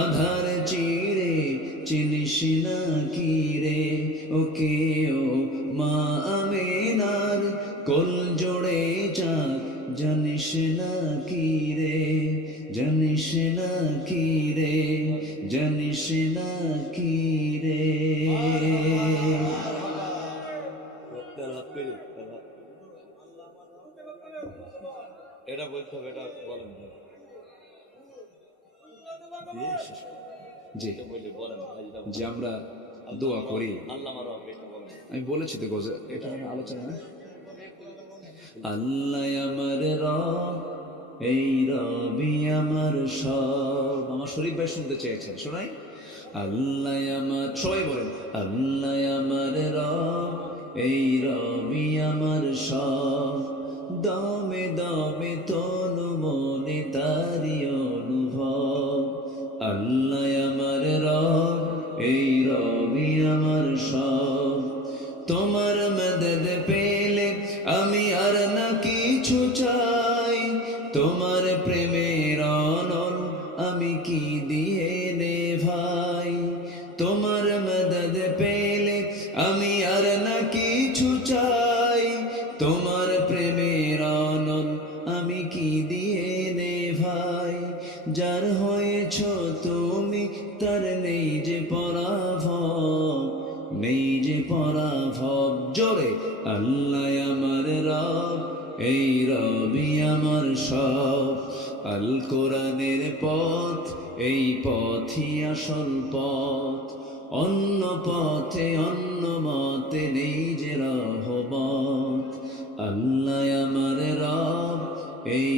আধার চিরে চিনিস না কি রে। ওকে ও মা আমিনার কোল জোড়ে চাঁদ জানিস না কি রে, জানিস না কি রে, জানিস না কি রে। এটা বলতে হবে, এটা বলেন ভাই। জি এটা বলি, বলেন ভাই, এটা যে আমরা দোয়া করি, আল্লাহ মারো, এটা বলেন। আমি বলেছি তো গজল, এটা আমার আলোচনা না। আল্লাহ আমার রব, এই রবি আমার সব। আমার শরীফ ভাই শুনতে চেয়েছেন, শোনাই। আল্লাহ আমার, সবাই বলেন, আল্লাহ আমার রব, এই রবি আমার সব। দমে দমে তনু মনে তারি অনুভব। আল্লাহ আমার রব, এই রবি আমার সব। তোমার মদদ পেলে আমি আর না কিছু চাই, তোমার প্রেমের অনল আমি কি দিয়ে নে ভাই। তোমার মদদ পেলে আমি আর না কিছু চাই, তোমার প্রেমের অনল আমি কি দিয়ে নে ভাই। যার হয়েছ তুমি তার নেই যে পরাভব, নেই যে পরাভব। জোরে আল্লাহ আমার রব, এই রবি আমার সব। আল কোরআনের পথ, এই পথই আসল পথ। অন্য পথে অন্য মতে নেই যে রহমত। আল্লাহ আমার রব, এই